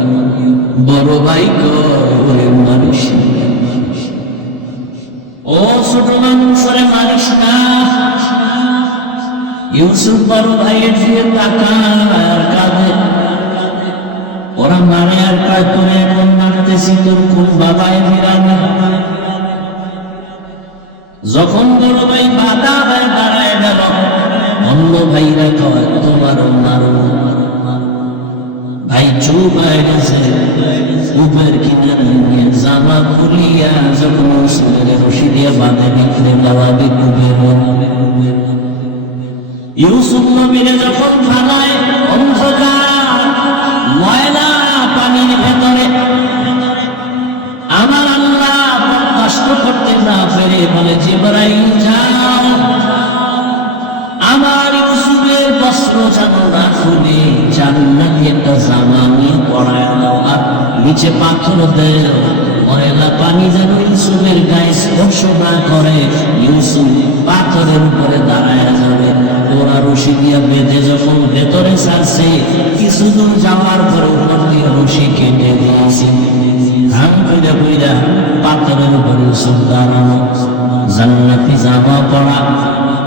বড় ভাই করে মানুষ, ও ছোট মানুষরে মারিস না। ইউসুফ বড় ভাইয়ের দিকে তাকায় কাঁদে। ওরা মারে আর কয়, তোরে এখন মারতেছি, তোর কোন বাবায় ফিরানি। যখন বড় ভাই বাধা হয়ে দাঁড়ায় গেল, অন্য ভাইরা কয়, তোমারও মারো। ভাই চুপ হয়ে গেছে। উপের কিনারে নিয়ে জামা খুলিয়া যখন ইউসুফের রশি দিয়ে বাঁধে বিক্রে লাভাবি কুবের। ইউসুফ নবীরে যখন ফালায় অন্ধকার ময়লা পানির ভেতরে, আমার আল্লাহ কষ্ট করতে না পেরে বলে, জিবরাইল যাও, আমার ইউসুফের বস্ত্র যেন না খুলে জান্নাতি একটা জামা নিয়ে পরায় দাও, আর নিচে পাথর দেও, ময়লা পানি যেন ইউসুফের গায়ে স্পর্শ না করে। ইউসুফ পাথরের উপরে দাঁড়ায় যাবে। ওরা রশি দিয়া বেঁধে যখন ভেতরে ছাড়ছে, কিছু দূর যাওয়ার পরে উপর দিয়ে রশি কেটে দিয়েছি। হাম কইরা কইরা পাথরের উপরে ইউসুফ দাঁড়ানো, জান্নাতি জামা পরা,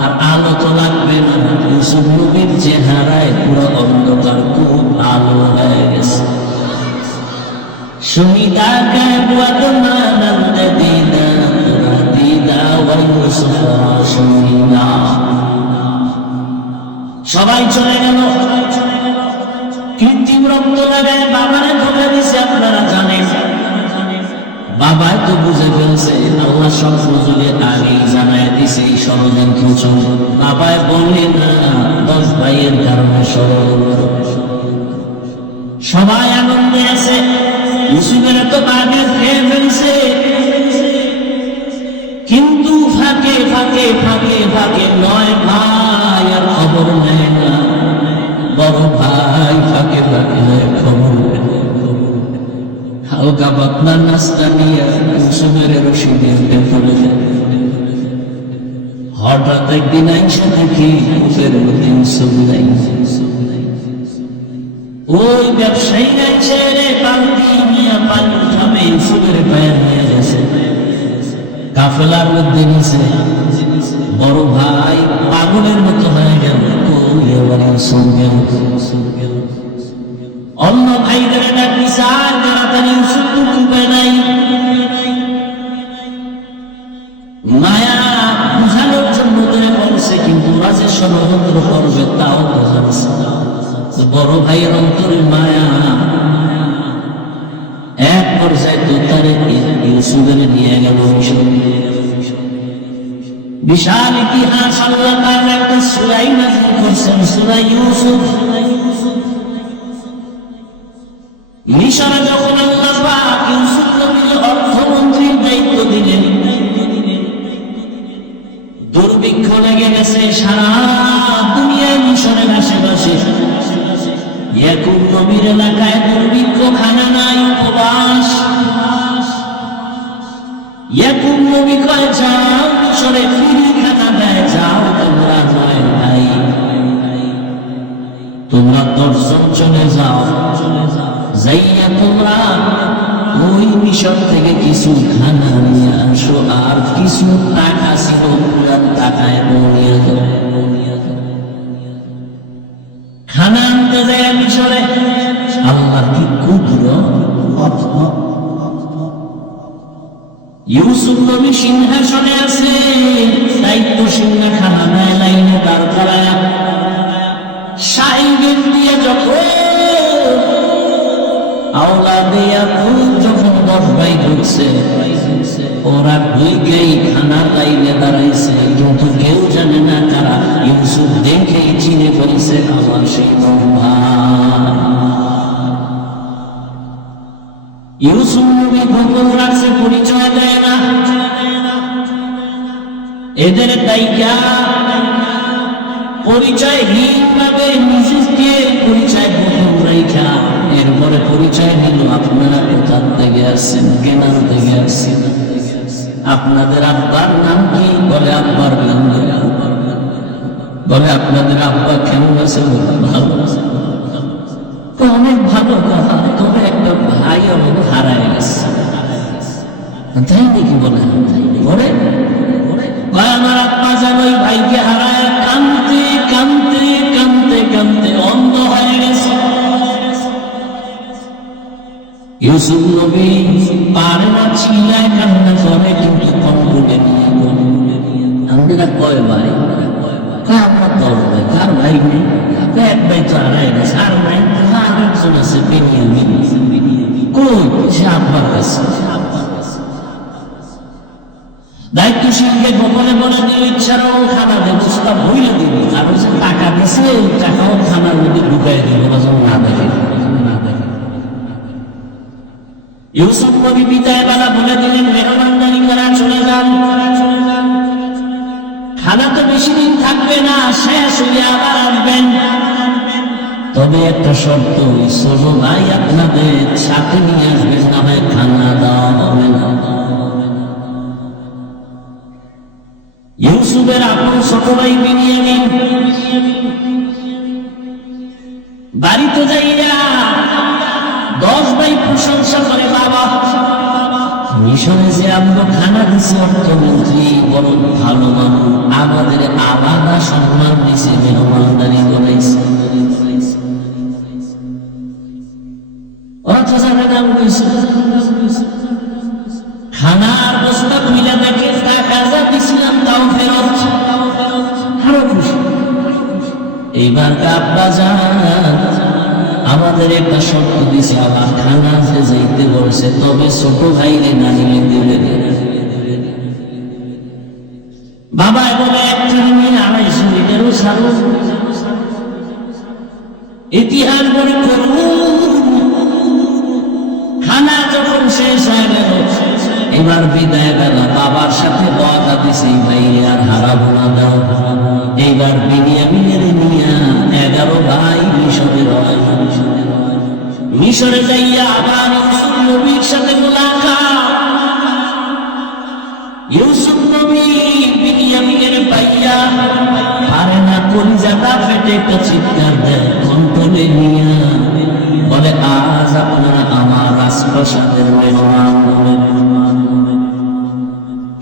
আর আলো তো লাগবে না। ইউসুফ নবীর চেহারায় পুরো অন্ধকার, খুব আলো হয়ে গেছে। شهدا كأبوابنا لم تدينا ترديدا ويوسف شهدا। সবাই চলে গেল। কৃত্রিম রক্ত লাগায় বাবারে ধোকা দিছে, আপনারা জানেন। বাবাই তো বুঝে ফেলছে, আল্লাহ সব সুযোগে আগেই জানায় দিছে এই ষড়যন্ত্র চল। বাবাই বললেন না, 10 ভাইয়ের কারণে ষড়যন্ত্র। সবাই আনন্দে আছে। ইউসুফের তো বাগে খেয়ে ফেলছে, কিন্তু ফাঁকে ফাঁকে ফাঁকে ফাঁকে 9 ভাই আর খবর নেয় না। বড় ভাই ফাঁকে ফাঁকে খবর নেয়। হালকা পাতলা নাস্তা নিয়ে ইউসুফের রশি দিয়ে চলে যায়। হঠাৎ একদিন আইসা দেখি বুকের মধ্যে ইউসুফ নাই। ওই ব্যবসায়ীরা ছেড়ে বালতি নিয়ে পানি উঠাবে, ইউসুফের পায়ের নিয়ে গেছে। কাফেলার মধ্যে নিছে। বড় ভাই পাগলের মতো হয়ে গেল, অন্য ভাইদের ডাকি চার তাড়াতাড়ি ইউসুফ ডুবে নাই। মায়া বুঝানোর জন্য ধরে বলছে, কিন্তু রাজে ষড়যন্ত্র করবে তাও বোঝাচ্ছে। বড় ভাইয়ের অন্তরে মায়া। এক পর্যায়ে তো তারে ইউসুফের নিয়ে গেল। বিশাল ইতিহাস, আল্লাহ তাআলা একটা সূরা নাযিল করেছেন, সূরা ইউসুফ। মিশরে যখন আল্লাহ পাক ইউসুফ নবীকে অর্থমন্ত্রীর দায়িত্ব দিলেন, দুর্ভিক্ষ লেগে গেছে সারা দুনিয়ায়। মিশরের আশেপাশে ইয়াকুব নবীর এলাকায় দুর্ভিক্ষ, খানা নাই, উপবাস। ইয়াকুব নবী কয়, যাও মিশরে ফিরি খানা দেয়, যাও তোমরা 9 ভাই, তোমরা 10 জন চলে যাও। যাইয়া তোমরা ওই মিশর থেকে কিছু খানা নিয়ে আসো, আর কিছু টাকা ছিল পুরান টাকায় নিয়ে যাও। খানা আনতে যায় মিশরে। আল্লাহ কি কুদরত! ইউসুফ নবী সিংহাসনে আছে, দায়িত্ব সিংহা খানা নেয় লাইনে দাঁড় করায় সাইবেন দিয়ে যখন আওলাদে ইয়াকুব যখন 10 ভাই ঢুকছে, ওরা দুইকেই খানা লাইনে দাঁড়াইছে, কিন্তু কেউ জানে না কারা। ইউসুফ দেখেই চিনে ফেলছে আমার সেই ভাই। ইউসুফ নবী গোপন রাখছে, পরিচয় দেয় না। এদের দায়িকা পরিচয়হীন ভাবে নিজেকে পরিচয় গোপন রেখা এরপরে পরিচয় নিল, আপনারা কোথা থেকে আসছেন, কেন থেকে আসছেন, আপনাদের আব্বার নাম কি? বলে আব্বার নাম বলে আপনাদের আব্বা কেমন আছে? ভালো আছে। তো অনেক ভালো কথা, তবে একটা ভাই আমাকে হারায় গেছে, তাই নাকি? বলে আমার আব্বা যেন ওই ভাইকে হারায় কাঁদতে কাঁদতে কাঁদতে কাঁদতে অন্ধ হয়ে গেছে। ইউসুফ নবী পারে না, চিল্লায় কান্না করে, কিন্তু কন্ট্রোলে নিয়ে আমরা কয় ভাই, আমরা 10 ভাই, কার ভাই নেই, এক ভাই তো হারায় গেছে, আর ভাই আরেকজন আছে বেনিয়ামিন, কই? সে আব্বার কাছে। দায়িত্বশীলকে গোপনে বলে দিয়ে ইচ্ছারও খানা ব্যবস্থা বইলে দিবি, আর ওই যে টাকা দিছে ওই টাকাও খানার মধ্যে ঢুকাই দিব না দেখে। ইউসুফ নবী বিদায় বেলা বলে দিলেন, মেহমানদারি করা চলে যান, খানা তো বেশি দিন থাকবে না, শেষ হয়ে আবার আসবেন। তবে একটা শর্ত, ছোট ভাই আপনাদের সাথে নিয়ে আসবেন, না হয় খানা দেওয়া হবে না। ইউসুফের আপন ছোট ভাই বিনিয়ামিন বাড়িতে যাইয়া 10 ভাই প্রশংসা করে, বাবা মিশনে যে আমরা খানা দিছি, অর্থমন্ত্রী বড় ভালো মানুষ, আমাদের আলাদা সম্মান দিছে, মেহমানদারি করেছে। অর্থ জানে নাম কইছে, খানার বস্তা খুলে দেখে টাকা যা দিছিলাম তাও ফেরত, আরো খুশি। এইবার আব্বা জান আমাদের একটা শর্ত দিছে, আবার খানা যে যাইতে বলছে, তবে ছোট ভাইরে না নিলে দিলে। বাবা বলে 1.5 মিটারও ছাড়ো, ইতিহাস বলে করুন। খানা যখন শেষ হয়ে গেল, এবার বিদায় বেলা বাবার সাথে কথা দিছে, ভাই আর হারাবো না, দাও। এইবার বিনিয়ামিনের নিয়া 11 ভাই মিশরে রওনা। মিশরে যাইয়া আবার ইউসুফ নবীর সাথে মোলাকাত। ইউসুফ নবী বিনিয়ামিনের পাইয়া পারে না, কলিজাটা ফেটে একটা চিৎকার দেয়, কন্ট্রোলে নিয়া বলে, আজ আপনারা আমার রাজপ্রাসাদের মেহমান।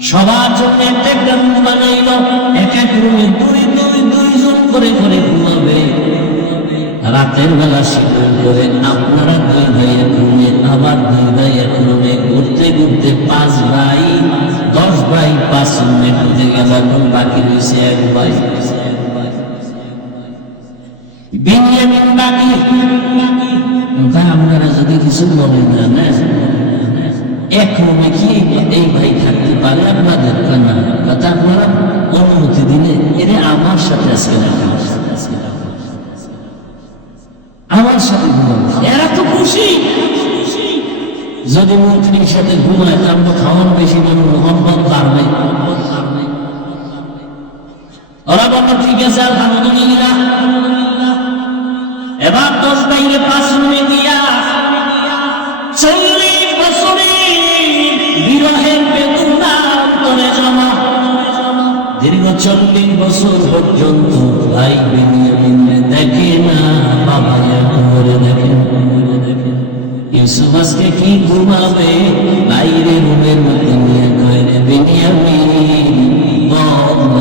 সবার জন্য একটা রুম বানাইল, এক এক রুমে 2 জন করে করে ঘুমাবে। রাতের বেলা শিকার করে আপনারা 2 ভাই এক রুমে, আবার 2 ভাই এক রুমে, ঘুরতে ঘুরতে 5 ভাই 10 ভাই 5 রুমে ঢুকে গেল, এখন বাকি রয়েছে 1 ভাই বিনিয়ামিন বাকি। আপনারা যদি কিছু বলেন না, এক রুমে কি এই ভাই থাকতে পারে আপনাদের? না, কথা আপনারা অনুমতি দিলে এরে আমার সাথে আজকে রাখেন, আমার সাথে ঘুমাবে, এরা তো খুশি। যদি মন্ত্রীর সাথে ঘুমায়, তার তো খাওয়ার বেশি মোহাম্মদ বাড়বে। ওরা বলল, ঠিক আছে আলহামদুলিল্লাহ। এবার 10 ভাইরে 5 রুমে দিয়া 40 বছরে বিরহের বেদনা অন্তরে জমা। দীর্ঘ 40 বছর পর্যন্ত ভাই বিনিয়ামিন দেখে না, বাবা করে দেখেন। ইউসুফ আজকে কি ঘুমাবে, বাইরে রুমের মধ্যে নিয়ে কয়ে, বিনিয়ামিন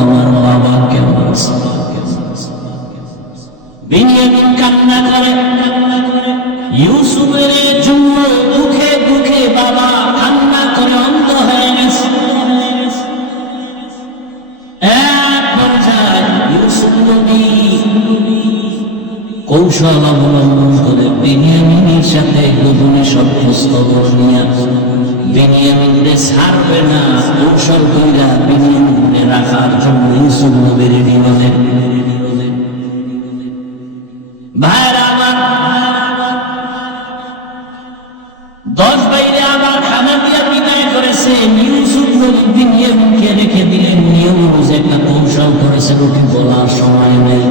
আমার বাবা কেমন আছে? বিনিয়ামিন কান্না করে, ইউসুফের জন্য দুঃখে দুঃখে বাবা কান্না করে অন্ধ হয়ে গেছে। খবর নিয়া বিনিয়ামিনকে ছাড়বে না, কৌশল কইরা বিনিয়ামিনকে রাখার জন্য ইউসুফ নবী রেডি হলেন। ভাইরা আমার, 10 বাইরে আবার খানা দিয়া বিদায় করেছে। ইউসুফ নবী বিনিয়ামিনকে রেখে দিলেন। নিয়ম অনুযায়ী একটা কৌশল করেছে, রুটি বলার সময় নেই।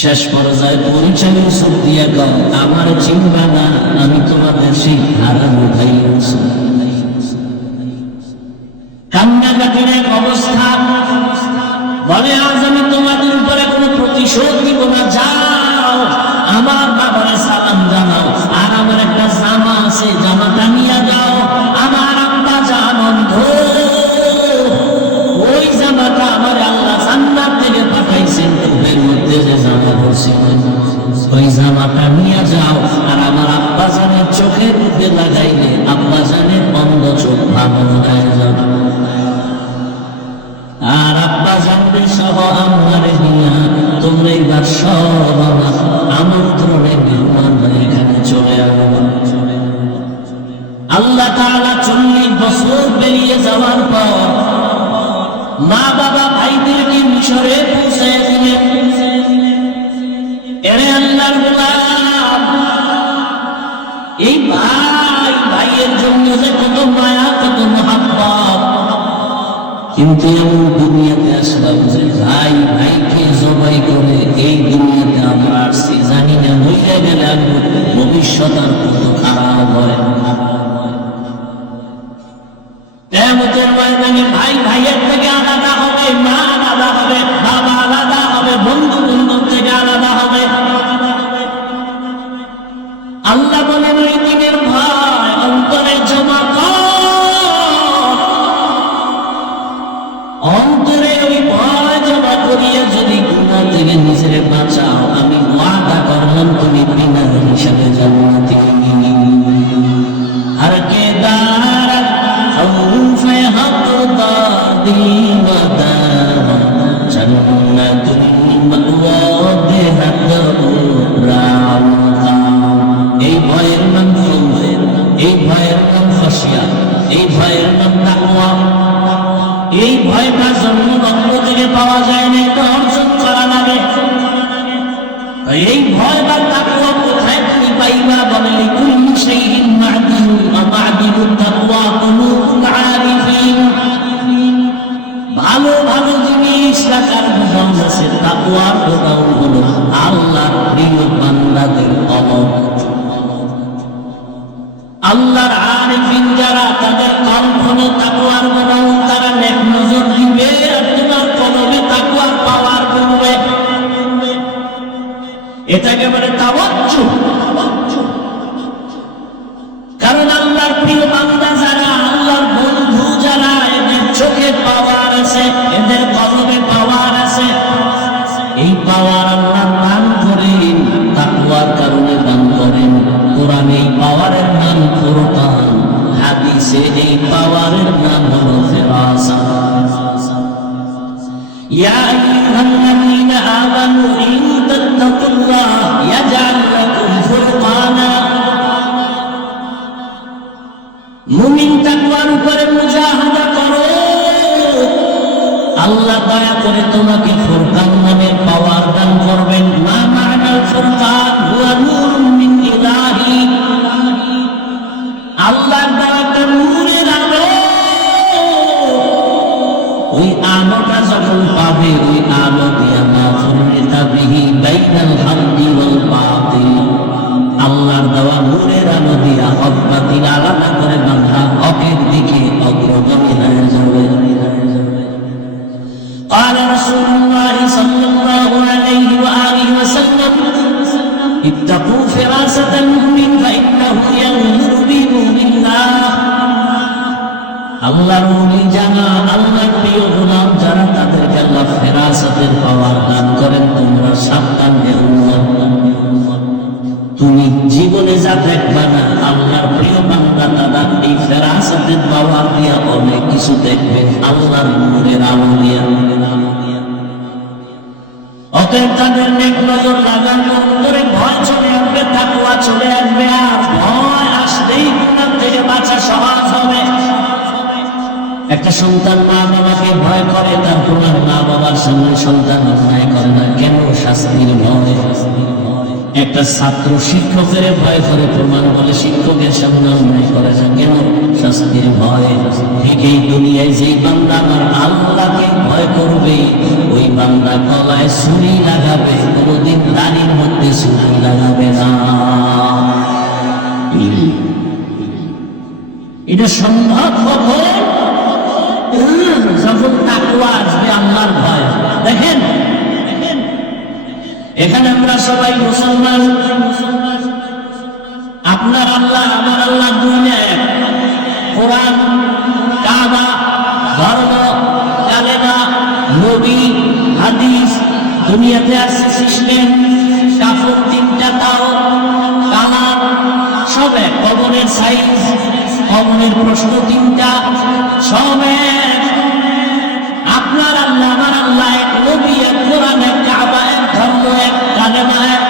শেষ পর্যায়ে পরিচয় ইউসুফ দিয়া কয়, আমার চিনবা না, আমি তোমাদের সেই হারানো ভাই ইউসুফ। কান্নাকাটির এক অবস্থা, বলে আজ আমি তোমাদের উপরে কোনো প্রতিশোধ নিব না, যাও আমার বাবারে সালাম জানাও, আর আমার একটা জামা আছে, জামাটা নিয়ে যাও। আমার আব্বা জান অন্ধ, ওই জামাটা আমার আল্লাহ জান্নাত থেকে পাঠাইছেন, এর মধ্যে যে জামা পরছি ওই জামাটা নিয়ে যাও। আর আমার আব্বা জানের চোখের মধ্যে লাগাইলে আব্বা জানের অন্ধ চোখ ভালো হয়ে যাবে। আর আব্বা জানবে সহ আমার নিয়া তোমরা এবার সব আমার আমন্ত্রণে মেহমান হয়ে এখানে চলে আসবে। আল্লাহ তাআলা 40 বছর পেরিয়ে যাওয়ার পর মা বাবা ভাইদেরকে মিশরে পৌঁছে দিলেন। এরে আল্লাহর গোলাম, এই ভাই ভাইয়ের জন্য যে কত মায়া, কত মহাব্বত, কিন্তু এমন দুনিয়াতে আসলাম যে ভাই ভাইকে জবাই করে এই দুনিয়াতে আমরা আসছি, জানি না মহিলা গেলে ভবিষ্যৎ আর কত খারাপ হয়। কিয়ামতের ময়দানে ভাই ভাইয়ের থেকে আলাদা হবে, মা আলাদা হবে, বাবা আলাদা হবে, বন্ধু বন্ধুর থেকে আলাদা হবে। আল্লাহ বলেন ওই দিনের ভয় অন্তরে জমা কর, অন্তরে ওই ভয় জমা করিয়া যদি গুনাহ থেকে নিজেরে বাঁচাও, আমি ওয়াদা করলাম তুমি বিনা হিসাবে জান্নাতে নিয়ে। আর কে দাঁড়াত خوف هقضى مدار جنة المأوى بها الرعوة। এই ভয়ের নাম খৌফ, এই ভয়ের নাম খাশিয়া, এই ভয়ের নাম তাকওয়া। এই ভয়টা জন্মলগ্ন থেকে পাওয়া যায় না, এটা অর্জন করা লাগে। এই ভয় বা তাকওয়া কোথায় তুমি পাইবা? বলে লিকুল্লি শাইইন মা'দিলু ওয়া মা'দিলুত তাকওয়া কুলুবুল আরিফিন। ভালো ভালো জিনিস রাখার গুণ আছে, তাকওয়ার গোডাউন হলো আল্লাহর প্রিয় বান্দাদের কলব। আল্লাহর আরিফিন যারা, তাদের কলব হলো তাকওয়ার গোডাউন। তারা নেক নজর দিবে আর তোমার কলবে তাকওয়ার পাওয়ার করবে। এটাকে বলে তাওয়াজ্জুহ। কারণ আল্লাহর প্রিয় বান্দা যারা, আল্লাহর বন্ধু যারা, এদের চোখে পাওয়ার আছে, এদের কলবে পাওয়ার আছে। এই পাওয়ার আল্লাহ দান করেন, তাকওয়ার কারণে দান করেন। কোরআনে এই পাওয়ারের নাম ফুরকান, হাদিসে এই পাওয়ারের নাম হলো ফিরাসা। ইয়া আইয়ুহাল্লাযীনা আমানু ইন তাত্তাকুল্লাহ ইয়াজআল লাকুম ফুরকানা। মুমিন তাকওয়ার উপরে মুজাহাদা করো, আল্লাহ দয়া করে তোমাকে ফুরকান নামের পাওয়ার দান করবেন। মা মা'নাল ফুরকান হুয়া নূরুম মিন ইলাহি। আল্লাহর দেওয়া একটা নূরের আলো। ওই আলোটা যখন পাবে, ওই আলো দিয়া মা ফুররিতা বিহি বাইনাল হাক্কি ওয়াল বাতিল। আল্লাহর দেওয়া নূরের আলো দিয়া হক বাতিল আলাদা করে বান্ধা হকের দিকে অগ্রগামী হয়ে যাবে। قال رسول الله صلى الله عليه وآله وسلم اتقوا فراسة المؤمن فإنه ينظر بنور الله। আল্লাহর ওলি যারা, আল্লাহর প্রিয় গোলাম যারা, তাদেরকে আল্লাহ ফেরাসতের পাওয়ার দান করেন। তোমরা সাবধান হে উম্মত, তুমি জীবনে যা দেখবা না, আল্লাহর প্রিয় বান্দা তারা এই ফেরাসতের পাওয়ার দিয়া অনেক কিছু দেখবে, আল্লাহর নূরের আলো দিয়া। অতএব তাদের নেক নজর লাগানোর উপরে ভয় চলে আসবে। তাকওয়া চলে আসবে, আর ভয় আসলেই গুনাহ থেকে বাঁচা সহজ হবে। একটা সন্তান মা বাবাকে ভয় করে, তারপর মা বাবার সামনে সন্তান অন্যায় করে না, কেন? শাস্তির ভয়। একটা ছাত্র শিক্ষকের ভয় করে, প্রমাণ বলে শিক্ষকের সামনে অন্যায় করে না, কেন? শাস্তির ভয়। ঠিক এই দুনিয়ায় যেই বান্দা আমার আল্লাহকে ভয় করবে, ওই বান্দা গলায় ছুরি লাগাবে, কোনোদিন দাড়ির মধ্যে ছুরি লাগাবে না। এটা সম্ভব কখন? যখন তাকওয়া আসবে, আল্লাহর ভয়। দেখেন এখানে আমরা সবাই মুসলমান, আপনার আল্লাহ আমার আল্লাহ দুই এক। কোরআন, কাবা, ধর্ম, কালেমা, নবী, হাদিস, দুনিয়াতে আছে সিস্টেম, কাফন তিনটা, তাও কালার সব এক। কবরের সাইজ, কবরের প্রশ্ন তিনটা, সব এক। আপনার আল্লাহ আমার আল্লাহ এক, নবী এক, কোরআন এক, কাবা এক, ধর্ম এক, কালেমা এক,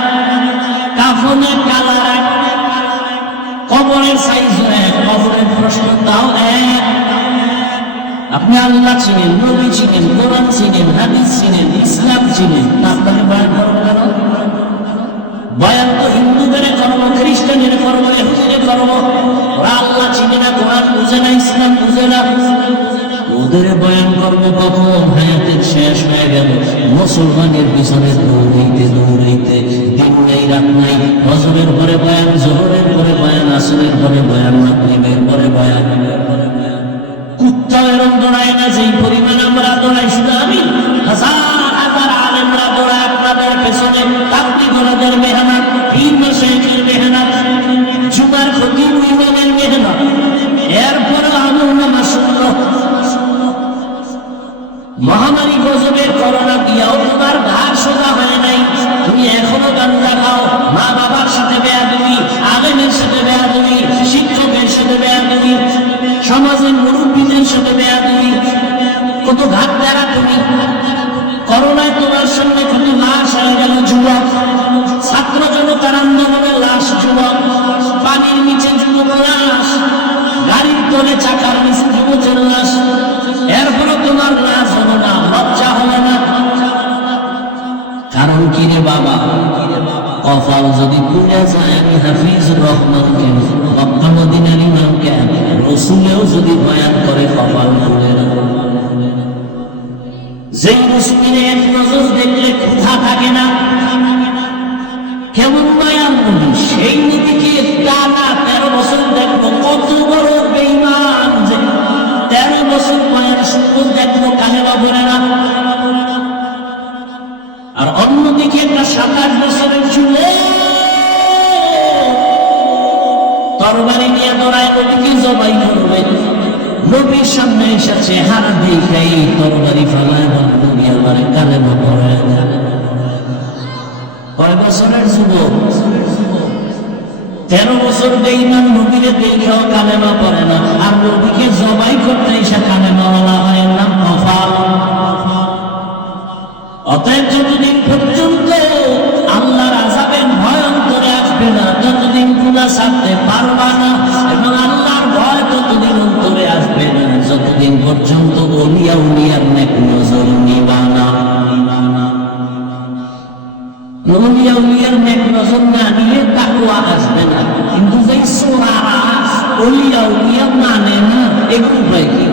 কাফন এক, কালার এক, কবরের সাইজ এক, কবরের প্রশ্ন তাও এক। আপনি আল্লাহ চিনেন, নবী চিনেন, কোরআন চিনেন, হাদিস চিনেন, ইসলাম চিনেন, আপনাকে বয়ান করবো কেন? বয়ান তো হিন্দুদের করবো, খ্রিস্টানের করবো, ইহুদিদের করবো। ওরা আল্লাহ চিনে না, কোরআন বুঝে না, ইসলাম বুঝে না, ওদের বয়ান করবো কখন? হায়াতের শেষ হয়ে গেল, মুসলমানের পিছনে দৌড়াইতে দৌড়াইতে, দিন নাই রাত নাই। ফজরের পরে বয়ান, জোহরের পরে বয়ান, আসরের পরে বয়ান, মাগরিবের পরে বয়ান। কুত্তা এরকম দৌড়ায় না যেই পরিমাণ আমরা দৌড়াই। শুধু আমি, হাজার হাজার আলেমরা দৌড়ায় আপনাদের পেছনে। তাবলীগের মেহনত, পীর মাশায়েখের মেহনত, জুমার খতিব ইমামের মেহনত, এরপরে আমল নামা শুনলো। মহামারী গজবের করোনা দিয়াও তোমার ঘাড় সোজা হয় নাই, তুমি এখনো গাঞ্জা খাও, মা বাবার সাথে বেয়াদবি, আলেমের সাথে বেয়াদবি, শিক্ষকের সাথে বেয়াদবি, সমাজের মুরব্বীদের সাথে বেয়াদবি। কত ঘাট দ্বারা তুমি করোনায় তোমার সামনে কত লাশ হয়ে গেল, যুবক। ছাত্র জনতার আন্দোলনে লাশ যুবক, পানির নিচে যুবক লাশ, গাড়ির তলে চাকার নিচে যুবকের লাশ। এরপরও তোমার লাশ হলো না, লজ্জা হলো না। কারণ কি রে বাবা? কপাল যদি পুড়ে যায়, আমি হাফিজুর রহমান কেন, মক্কা মদিনার ইমাম কেন, রসুলেও যদি বয়ান করে কপাল পুড়ে না। যেই রসুলের এক নজর দেখলে ক্ষুধা থাকে না, কেমন মায়ার নবী, সেই নবীকে টানা 13 বছর দেখবো। কত বড় বেঈমান যে 13 বছর বয়ান শুনবো, দেখবো কালেমা পড়ে না। আর অন্যদিকে একটা 27 বছরের যুবক তরবারি নিয়ে দৌড়ায়, নবীকে জবাই করবে। নবীর সামনে এসে চেহারা দেখাই তরবারি ফেলায়, নবী আমার কালেমা পড়ে। কয় বছরের যুবক? 13 বছর বেঈমান, নবীরে দেখাও কালেমা পড়ে না, আর নবীকে জবাই করতে এসে কালেমাওয়ালা হয় না। কপাল। অতএব যতদিন পর্যন্ত আল্লাহর আযাবের ভয় অন্তরে আসবে না, ততদিন গুনাহ ছাড়তে পারবা না, এবং আল্লাহর ভয় ততদিন অন্তরে আসবে না যতদিন পর্যন্ত ওলিয়া উলিয়ার নেক নজর নিবা না। ওলিয়া উলিয়ার নেক নজর না নিলে তাকওয়া আসবে না। কিন্তু যেই সোরারা ওলিয়া উলিয়া মানে না, এগুলো ভাই কি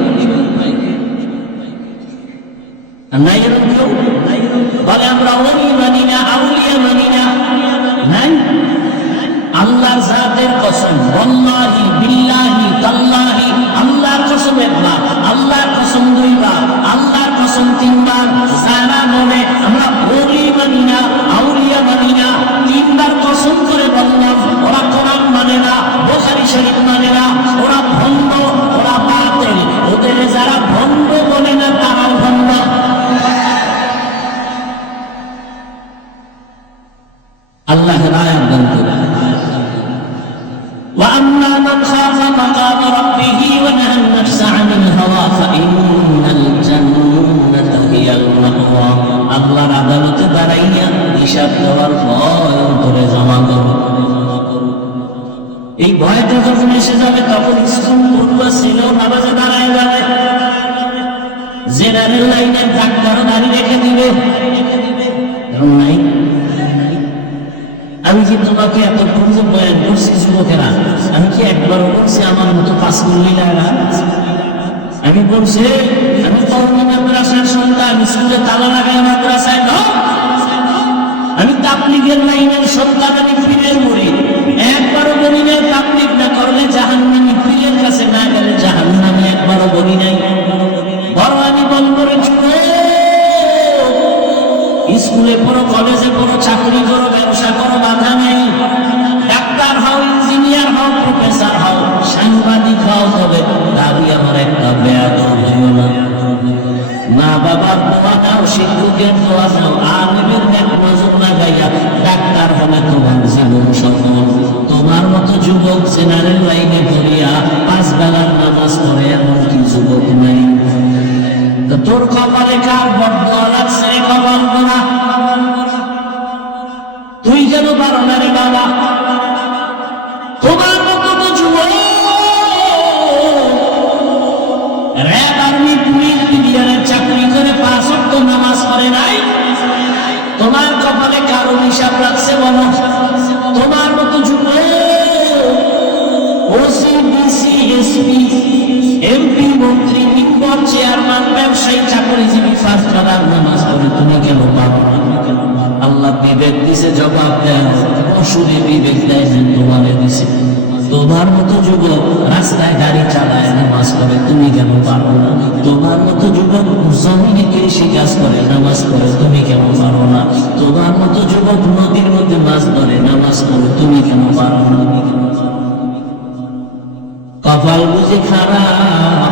নাই? এরকম কেউ বলে আমরা ওলি মানি না, আউলিয়া মানি না, নাই? আল্লাহর জাতের কসম, ওয়াল্লাহি বিল্লাহি তাল্লাহি, আল্লাহর কসম একবার, আল্লাহর কসম দুইবার, আল্লাহর কসম তিনবার। যারা বলে আমরা ওলি মানি না, আউলিয়া মানি না, 3 বার কসম করে বললাম, ওরা কোরআন মানে না, বুখারী শরীফ মানে না, ওরা ভণ্ড, ওরা বাতিল। ওদের যারা ভণ্ড বলে না, তারাও ভণ্ড। আল্লাহ রায় দান করে। وأما من خاف مقام ربه ونهى النفس عن الهوى فإن الجنة هي المأوى। আল্লাহর আদালতে দাঁড়াইয়া হিসাব দেওয়ার ভয় অন্তরে জমা করো। এই ভয়টা যখন এসে যাবে তখন স্কুল পড়ুয়া ছিল নামাজে দাঁড়ায় যাবে, জেনারেল লাইনের ডাক্তারও দাঁড়িয়ে রেখে দিবে। নাই আমি কি তোমাকে এতক্ষণ যে বয়ান করছি যুবকেরা, আমি কি একবার বলছি আমার মতো পাঁচ মিনিট লাগা? আমি বলছি আমি কওমি মাদ্রাসার সন্তান, স্কুলে তালা লাগাই মাদ্রাসায় ন, আমি তাবলীগের লাইনের সন্তান, আমি পীরের মুরিদ। একবারও বলি নাই তাবলীগ না করলে জাহান্নামী, পীরের কাছে না গেলে জাহান্নামী, একবারও বলি নাই। বড় আমি বলবো রে স্কুলে পড়ো, কলেজে পড়ো, চাকরি করো, ব্যবসা করো, বাধা নেই। ডাক্তার হও, ইঞ্জিনিয়ার হও, প্রফেসর হও, সাংবাদিক হও, তবে দাবি আমার একটা বেয়াদব হইও না। মা বাবার দোয়া নাও, শিক্ষকের দোয়া নাও, আলেমের নেক নজর লাগাইয়া ডাক্তার হলে তোমার জীবন সফল। তোমার মতো যুবক জেনারেল লাইনে পড়িয়া 5 বেলার নামাজ পড়ে এমন কি যুবক নাই? তোর কপালে কার বদদোয়া লাগছে রে কপাল গোনা? তুই যেন পারো না রে বাবা। তোমার মতো তো যুবক র‍্যাব, আর্মি, পুলিশ, বিডিআরের চাকরি করে 5 ওয়াক্ত নামাজ পড়ে নাই। তোমার কপালে কারো হিসাব রাখছে বলো? তোমার মতো যুবক ওসি, ডিসি, এসপি, এমপি, মন্ত্রী, মেম্বার, চেয়ারম্যান, ব্যবসায়ী, চাকরিজীবী 5 বেলার নামাজ পড়ে তুমি কেন পারো না? আল্লাহ বিবেক দিছে, জবাব দেন। পশুরে বিবেক দেয় না, তোমারে দিছে। তোমার মতো যুবক রাস্তায় গাড়ি চালায় নামাজ পড়ে তুমি কেন পারো না? তোমার মতো যুবক জমিনে কৃষি কাজ করে নামাজ পড়ে তুমি কেন পারো না? তোমার মতো যুবক নদীর মধ্যে মাছ ধরে নামাজ পড়ে তুমি কেন পারো না? কপাল বুঝে খারাপ।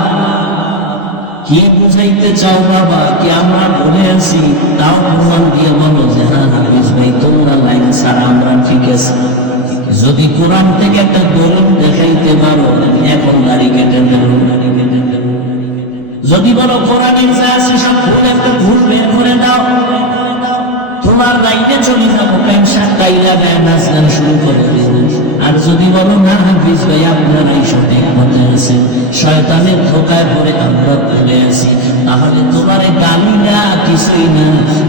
কি বুঝাইতে চাও বাবা? কি আমরা ভুলে আছি? তাও প্রমাণ দিয়ে বলো যে হ্যাঁ হাফিজ ভাই তোমরা লাইন ছাড়া আমরা ঠিক আছে। যদি কোরআন থেকে একটা দলিল দেখাইতে পারো, এখন দাড়ি কেটে দেবো। যদি বলো কোরআনের যা আছে সব ভুল, একটা ভুল বের করে দাও, তোমার লাইনে চলে যাবো, প্যান্ট শার্ট গাইলা গায়ে নাচ গান শুরু করে দেব। আর যদি বলো না হাফিজ ভাই আপনারাই সঠিক মতে আছেন, শয়তানের ধোকায় পড়ে আমরা ভুলে আছি, তাহলে তোমার গালি না কিছুই না,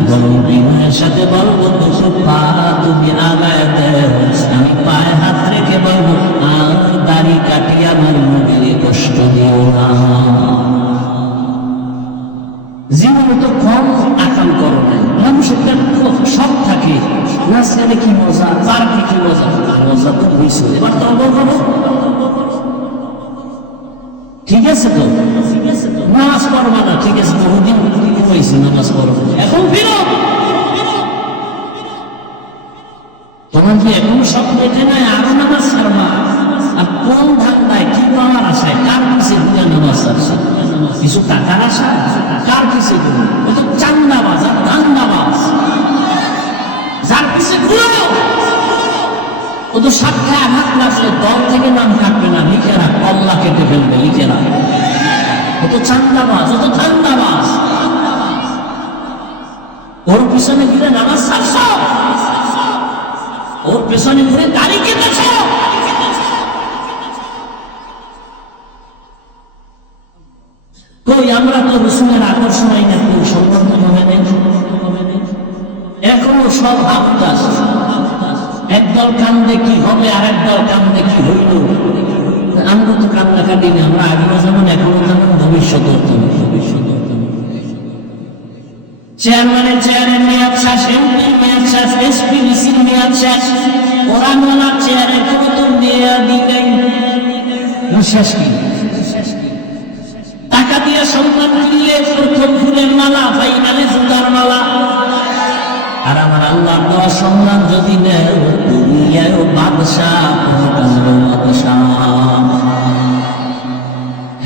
বরং বিনয়ের সাথে বলবো দুটো পা তুমি আগায় দেও, আমি পায়ে হাত রেখে বলবো আর দাড়ি কাটিয়ে আমার মুখে কষ্ট দিও না। জীবনে তো কম আকাম করো নাই, মানুষের সব থাকে, নাচলে কি মজা, পার্কে কি মজা, মজা তো হয়েছে, এবার তো করো। ঠিক আছে তো, নামাজ পড়বা না, ঠিক আছে, বহুদিন হয়েছে নামাজ পড়ো, এখন ফিরো। তোমার কি এখনো সব মেটে নাই? আরো নামাজ ছাড়বা? আর কোন ধান্দায়, কি পাওয়ার আশায়, কার কাছে ঘুরে নামাজ ছাড়ছে? কিছু টাকার আশা? কার পিছে ঘুরে? ও তো চান্দাবাজ আর ধান্দাবাজ, যার পিছে ঘুরো ও তো সাক্ষায় আঘাত লাগলে দল থেকে নাম থাকবে না, লিখে রাখ, কল্লা কেটে ফেলবে, লিখে রাখ। ও তো চান্দাবাজ, ও তো ধান্দাবাজ, ওর পিছনে ঘুরে নামাজ ছাড়ছ, ওর পেছনে ঘুরে দাড়ি কেটেছ। কই আমরা তো রসুলের আকর্ষণই না, কোন সম্পর্ক হবে না, এখনো সব আফতাস। একদল কান্দে কি হবে, আর একদল কান্দে কি হইল। আমরা তো কান্না কাটি না, আমরা আগেও যেমন এখনো যেমন ভবিষ্যৎ। চেয়ারম্যানের চেয়ারের মেয়াদ শেষ, এমপির মেয়াদ শেষ, এসপি ডিসির মেয়াদ শেষ, ওরানওয়ালার চেয়ারের কোনো তো মেয়াদই নেই। শেষ কি? টাকা দিয়ে সম্মান কিনলে প্রথম ফুলের মালা, ফাইনালে জুতার মালা। আর আমার আল্লাহর দেওয়া সম্মান যদি নেও, দুনিয়ায় বাদশাহ, পরকালেও বাদশাহ।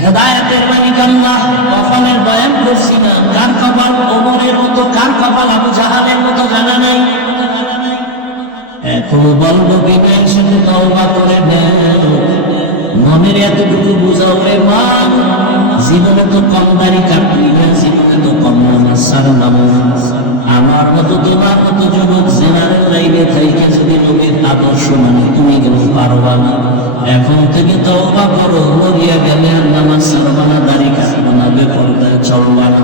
হেদায়েতের মালিক আল্লাহ। কপালের বয়ান করছি না, কার কপাল ওমরের মতো, কার কপাল আবু জাহালের মতো জানা নাই। এখনো বলবো বিনয়ের সাথে তওবা করে নেও, মনের এতটুকু বুঝাও রে মা, জীবনে তো কম দাড়ি কাটলি না, জীবনে তো কম নামাজ ছাড়লাম। আমার মতো তোমার মতো যুবক জেনারেল লাইনে থাইকে যদি নবীর আদর্শ মানে তুমি কেন পারবা না? এখন থেকে তওবা করো, মরিয়া গেলে আর নামাজ ছাড়বা না, দাড়ি কাটবা না, বেপরদায় চলবা না।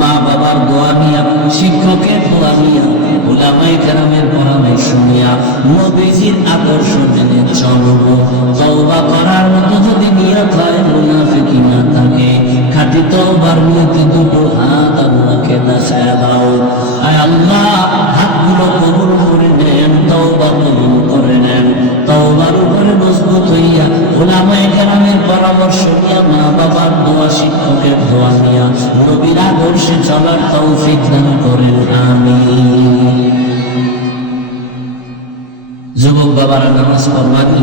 মা বাবার দোয়া নিয়া, শিক্ষকের দোয়া নিয়া, উলামায়ে কেরামের পরামর্শ নিয়া নবীজির আদর্শ মেনে চলবো। তওবা করার মতো যদি নিয়ত হয়, মুনাফিকি না থাকে, খাঁটি তওবার নিয়তে দুটো হাত আল্লাহকে দেখায় দাও। আয় আল্লাহ, হাতগুলো কবুল করে নেন, তওবা কবুল করে নেন। তওবার উপরে মজবুত হইয়া উলামায়ে কেরামের পরামর্শ নিয়া, মা বাবার দোয়া, শিক্ষকের দোয়া নিয়া নবীর আদর্শে চলার তৌফিক দান করেন, আমিন। যুবক বাবারা, নামাজ পড়বানি,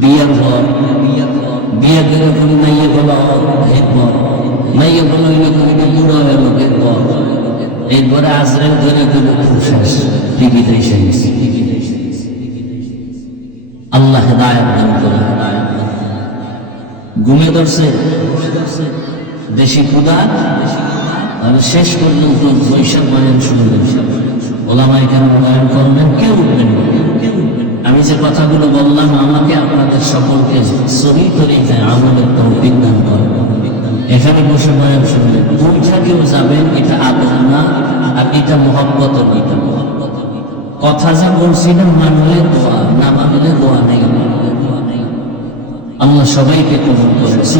বিয়ের পর বিয়ে করে করি নাইয়ে বলা এরপর, নাইয়ে বলা হইলে করিটা বুড়ো হয়ে লোক এরপর, এরপরে আজরের ধরে গেল খুব শেষ, টিকিটাই শেষ। আল্লাহ হেদায়েত দান করে। ঘুমে ধরছে বেশি ক্ষুধা, তাহলে শেষ পর্যন্ত বৈশাখ বয়ান শুনবেন, ওলামায়ে কেরাম বয়ান করবেন, কেউ উঠবেন না। আমি যে কথাগুলো বললাম, আমাকে আপনাদের সকলকে সহি তরিকায় আমলের তৌফিক দান করেন। এখানে বসে বয়ান শুনবেন, বৈঠা কেউ যাবেন, এটা আদব না, আর এটা মহব্বতের এটা কথা। যা বলছিলেন মানলে দোয়া, না মানলে দোয়া নেই। আল্লাহ সবাইকে কবুল করেন।